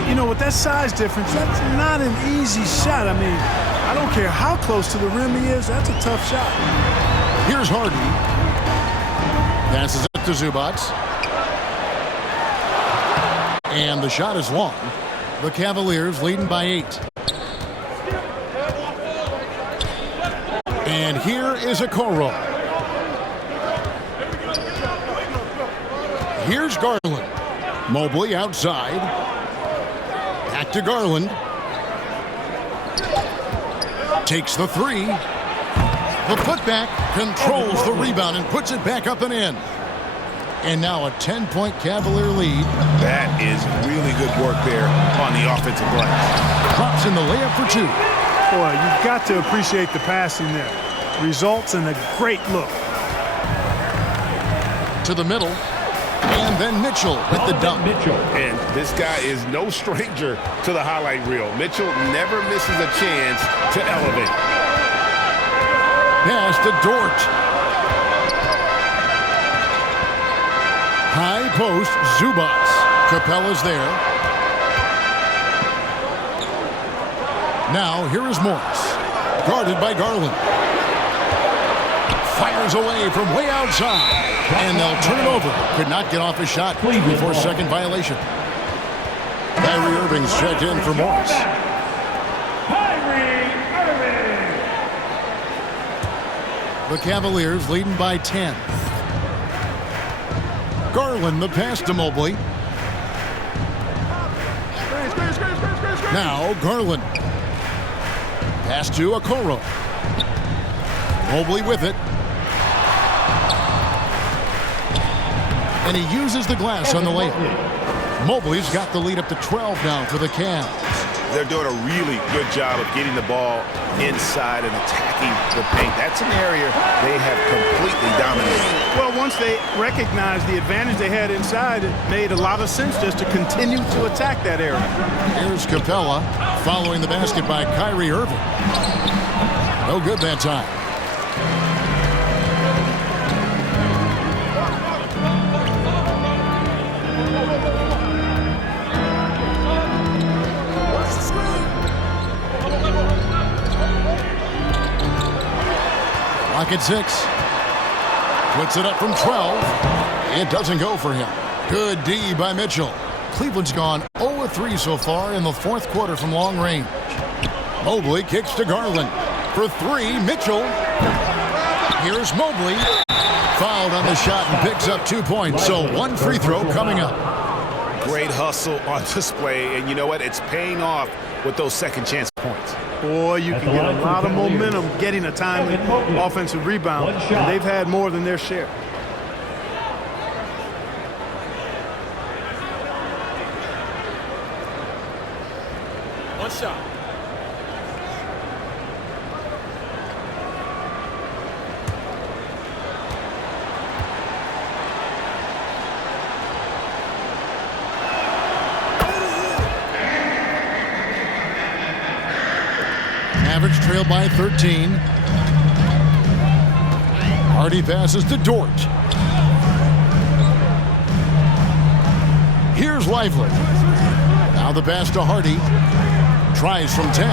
You know, with that size difference, that's not an easy shot. I mean, I don't care how close to the rim he is, that's a tough shot. Here's Harden. Passes it to Zubac. And the shot is long. The Cavaliers leading by 8. And here is Okoro. Here's Garland. Mobley outside. Back to Garland. Takes the 3. The putback controls the rebound and puts it back up and in. And now a 10-point Cavalier lead. That is really good work there on the offensive glass. Drops in the layup for 2. Boy, you've got to appreciate the passing there. Results in a great look. To the middle. And then Mitchell with the dunk. And this guy is no stranger to the highlight reel. Mitchell never misses a chance to elevate. Pass to Dort. High post, Zubac. Capella's there. Now here is Morris. Guarded by Garland. Fires away from way outside. And they'll turn it over. Could not get off a shot before second violation. Kyrie Irving's checked in for Morris. The Cavaliers leading by 10. Garland the pass to Mobley. Now Garland. Pass to Okoro. Mobley with it. And he uses the glass on the layup. Mobley's got the lead up to 12 now for the Cavs. They're doing a really good job of getting the ball inside and attacking the paint. That's an area they have completely dominated. Well, once they recognized the advantage they had inside, it made a lot of sense just to continue to attack that area. Here's Capella following the basket by Kyrie Irving. No good that time. Clock at 6. Puts it up from 12. It doesn't go for him. Good D by Mitchell. Cleveland's gone 0-3 so far in the 4th quarter from long range. Mobley kicks to Garland. For 3, Mitchell. Here's Mobley. Fouled on the shot and picks up 2 points. So 1 free throw coming up. Great hustle on display. And you know what? It's paying off with those second chance points. Boy, you can get a lot of momentum getting a timely offensive rebound. And they've had more than their share. One shot. Mavericks trail by 13. Hardy passes to Dort. Here's Lively. Now the pass to Hardy. Tries from 10.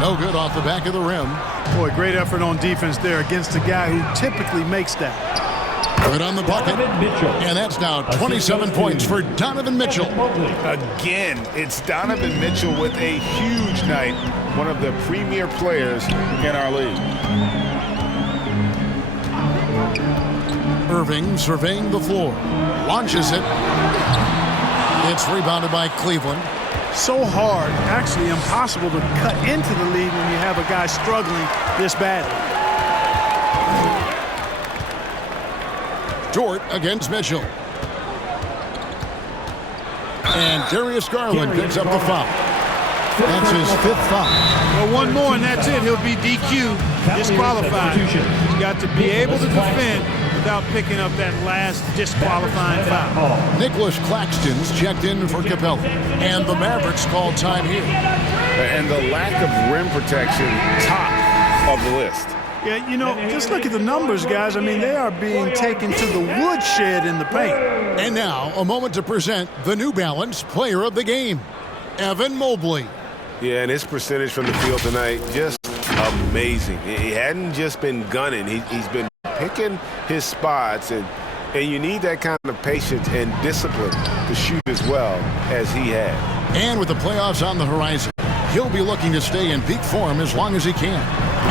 No good off the back of the rim. Boy, great effort on defense there against a guy who typically makes that. Good on the bucket. And that's now 27 points for Donovan Mitchell. Again, it's Donovan Mitchell with a huge night. One of the premier players in our league. Irving surveying the floor. Launches it. It's rebounded by Cleveland. So hard, actually impossible to cut into the lead when you have a guy struggling this badly. Dort against Mitchell. And Darius Garland picks up the foul. That's his 5th foul. Well, one more and that's it. He'll be DQ, disqualified. He's got to be able to defend without picking up that last disqualifying foul. Nicholas Claxton's checked in for Capella. And the Mavericks call time here. And the lack of rim protection, top of the list. Yeah, you know, just look at the numbers, guys. I mean, they are being taken to the woodshed in the paint. And now, a moment to present the New Balance Player of the Game, Evan Mobley. Yeah, and his percentage from the field tonight, just amazing. He hadn't just been gunning. He's been picking his spots, and you need that kind of patience and discipline to shoot as well as he had. And with the playoffs on the horizon, he'll be looking to stay in peak form as long as he can.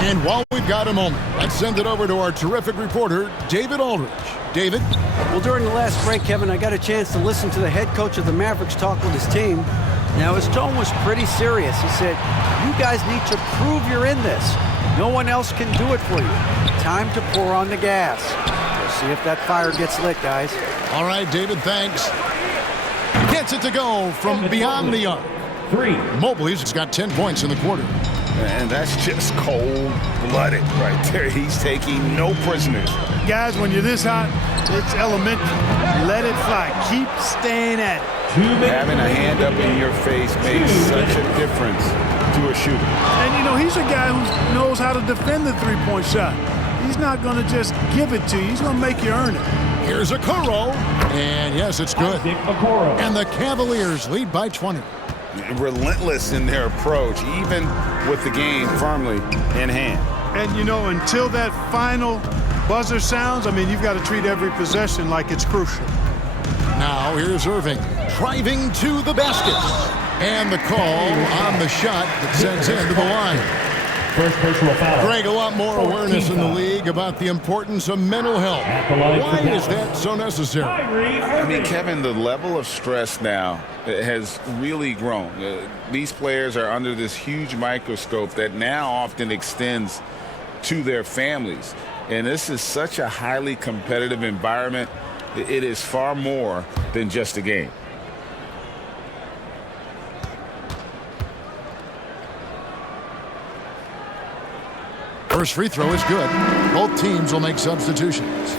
And while we've got a moment, let's send it over to our terrific reporter, David Aldridge. David? Well, during the last break, Kevin, I got a chance to listen to the head coach of the Mavericks talk with his team. Now, his tone was pretty serious. He said, you guys need to prove you're in this. No one else can do it for you. Time to pour on the gas. We'll see if that fire gets lit, guys. All right, David, thanks. Gets it to go from beyond the arc. Mobley's got 10 points in the quarter. And that's just cold-blooded right there. He's taking no prisoners. Guys, when you're this hot, it's elementary. Let it fly. Keep staying at it. Having a hand up in your face makes such a difference to a shooter. And, you know, he's a guy who knows how to defend the three-point shot. He's not going to just give it to you. He's going to make you earn it. Here's Okoro. And, yes, it's good. And the Cavaliers lead by 20. Relentless in their approach, even with the game firmly in hand. And, you know, until that final buzzer sounds, I mean, you've got to treat every possession like it's crucial. Now, here's Irving driving to the basket. And the call on the shot that sends him to the line. First personal foul. Greg, a lot more awareness in the league about the importance of mental health. Why is that so necessary? I mean, Kevin, the level of stress now has really grown. These players are under this huge microscope that now often extends to their families. And this is such a highly competitive environment. It is far more than just a game. First free throw is good. Both teams will make substitutions.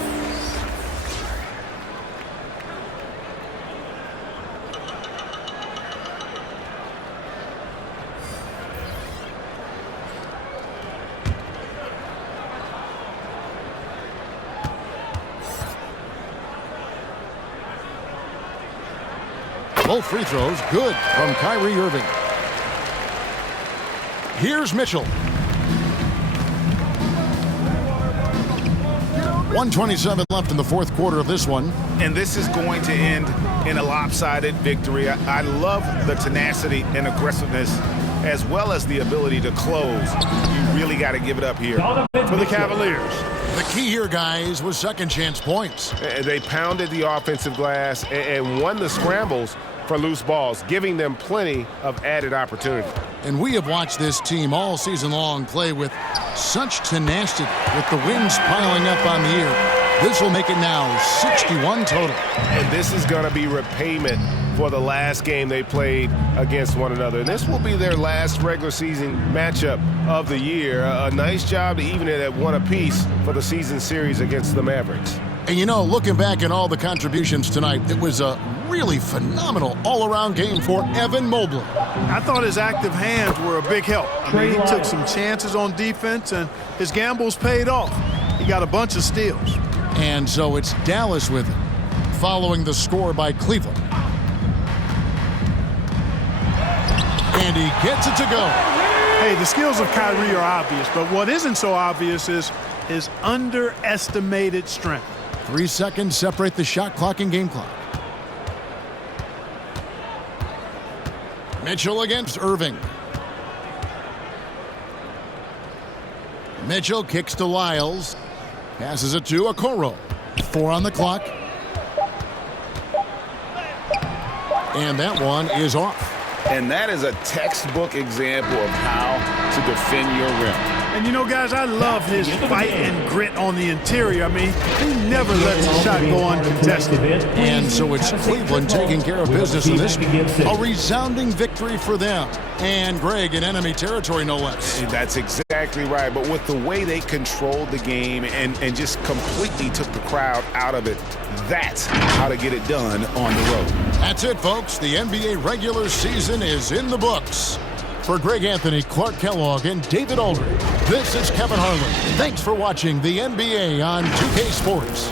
Both free throws good from Kyrie Irving. Here's Mitchell. 1:27 left in the fourth quarter of this one. And this is going to end in a lopsided victory. I love the tenacity and aggressiveness as well as the ability to close. You really got to give it up here for the Cavaliers. The key here, guys, was second chance points. They pounded the offensive glass and won the scrambles for loose balls, giving them plenty of added opportunity. And we have watched this team all season long play with such tenacity, with the wins piling up on the year. This will make it now 61 total. And this is going to be repayment for the last game they played against one another. This will be their last regular season matchup of the year. A nice job to even it at one apiece for the season series against the Mavericks. And you know, looking back at all the contributions tonight, it was a really phenomenal all-around game for Evan Mobley. I thought his active hands were a big help. I mean, he took some chances on defense, and his gambles paid off. He got a bunch of steals. And so it's Dallas with him, following the score by Cleveland. And he gets it to go. Hey, the skills of Kyrie are obvious, but what isn't so obvious is his underestimated strength. 3 seconds separate the shot clock and game clock. Mitchell against Irving. Mitchell kicks to Lyles. Passes it to Okoro. 4 on the clock. And that one is off. And that is a textbook example of how to defend your rim. And you know, guys, I love his fight and grit on the interior. I mean, he never lets a shot go uncontested. And so it's Cleveland taking care of business in this. A resounding victory for them. And Greg in enemy territory, no less. That's exactly right. But with the way they controlled the game and just completely took the crowd out of it, that's how to get it done on the road. That's it, folks. The NBA regular season is in the books. For Greg Anthony, Clark Kellogg, and David Aldridge, this is Kevin Harlan. Thanks for watching the NBA on 2K Sports.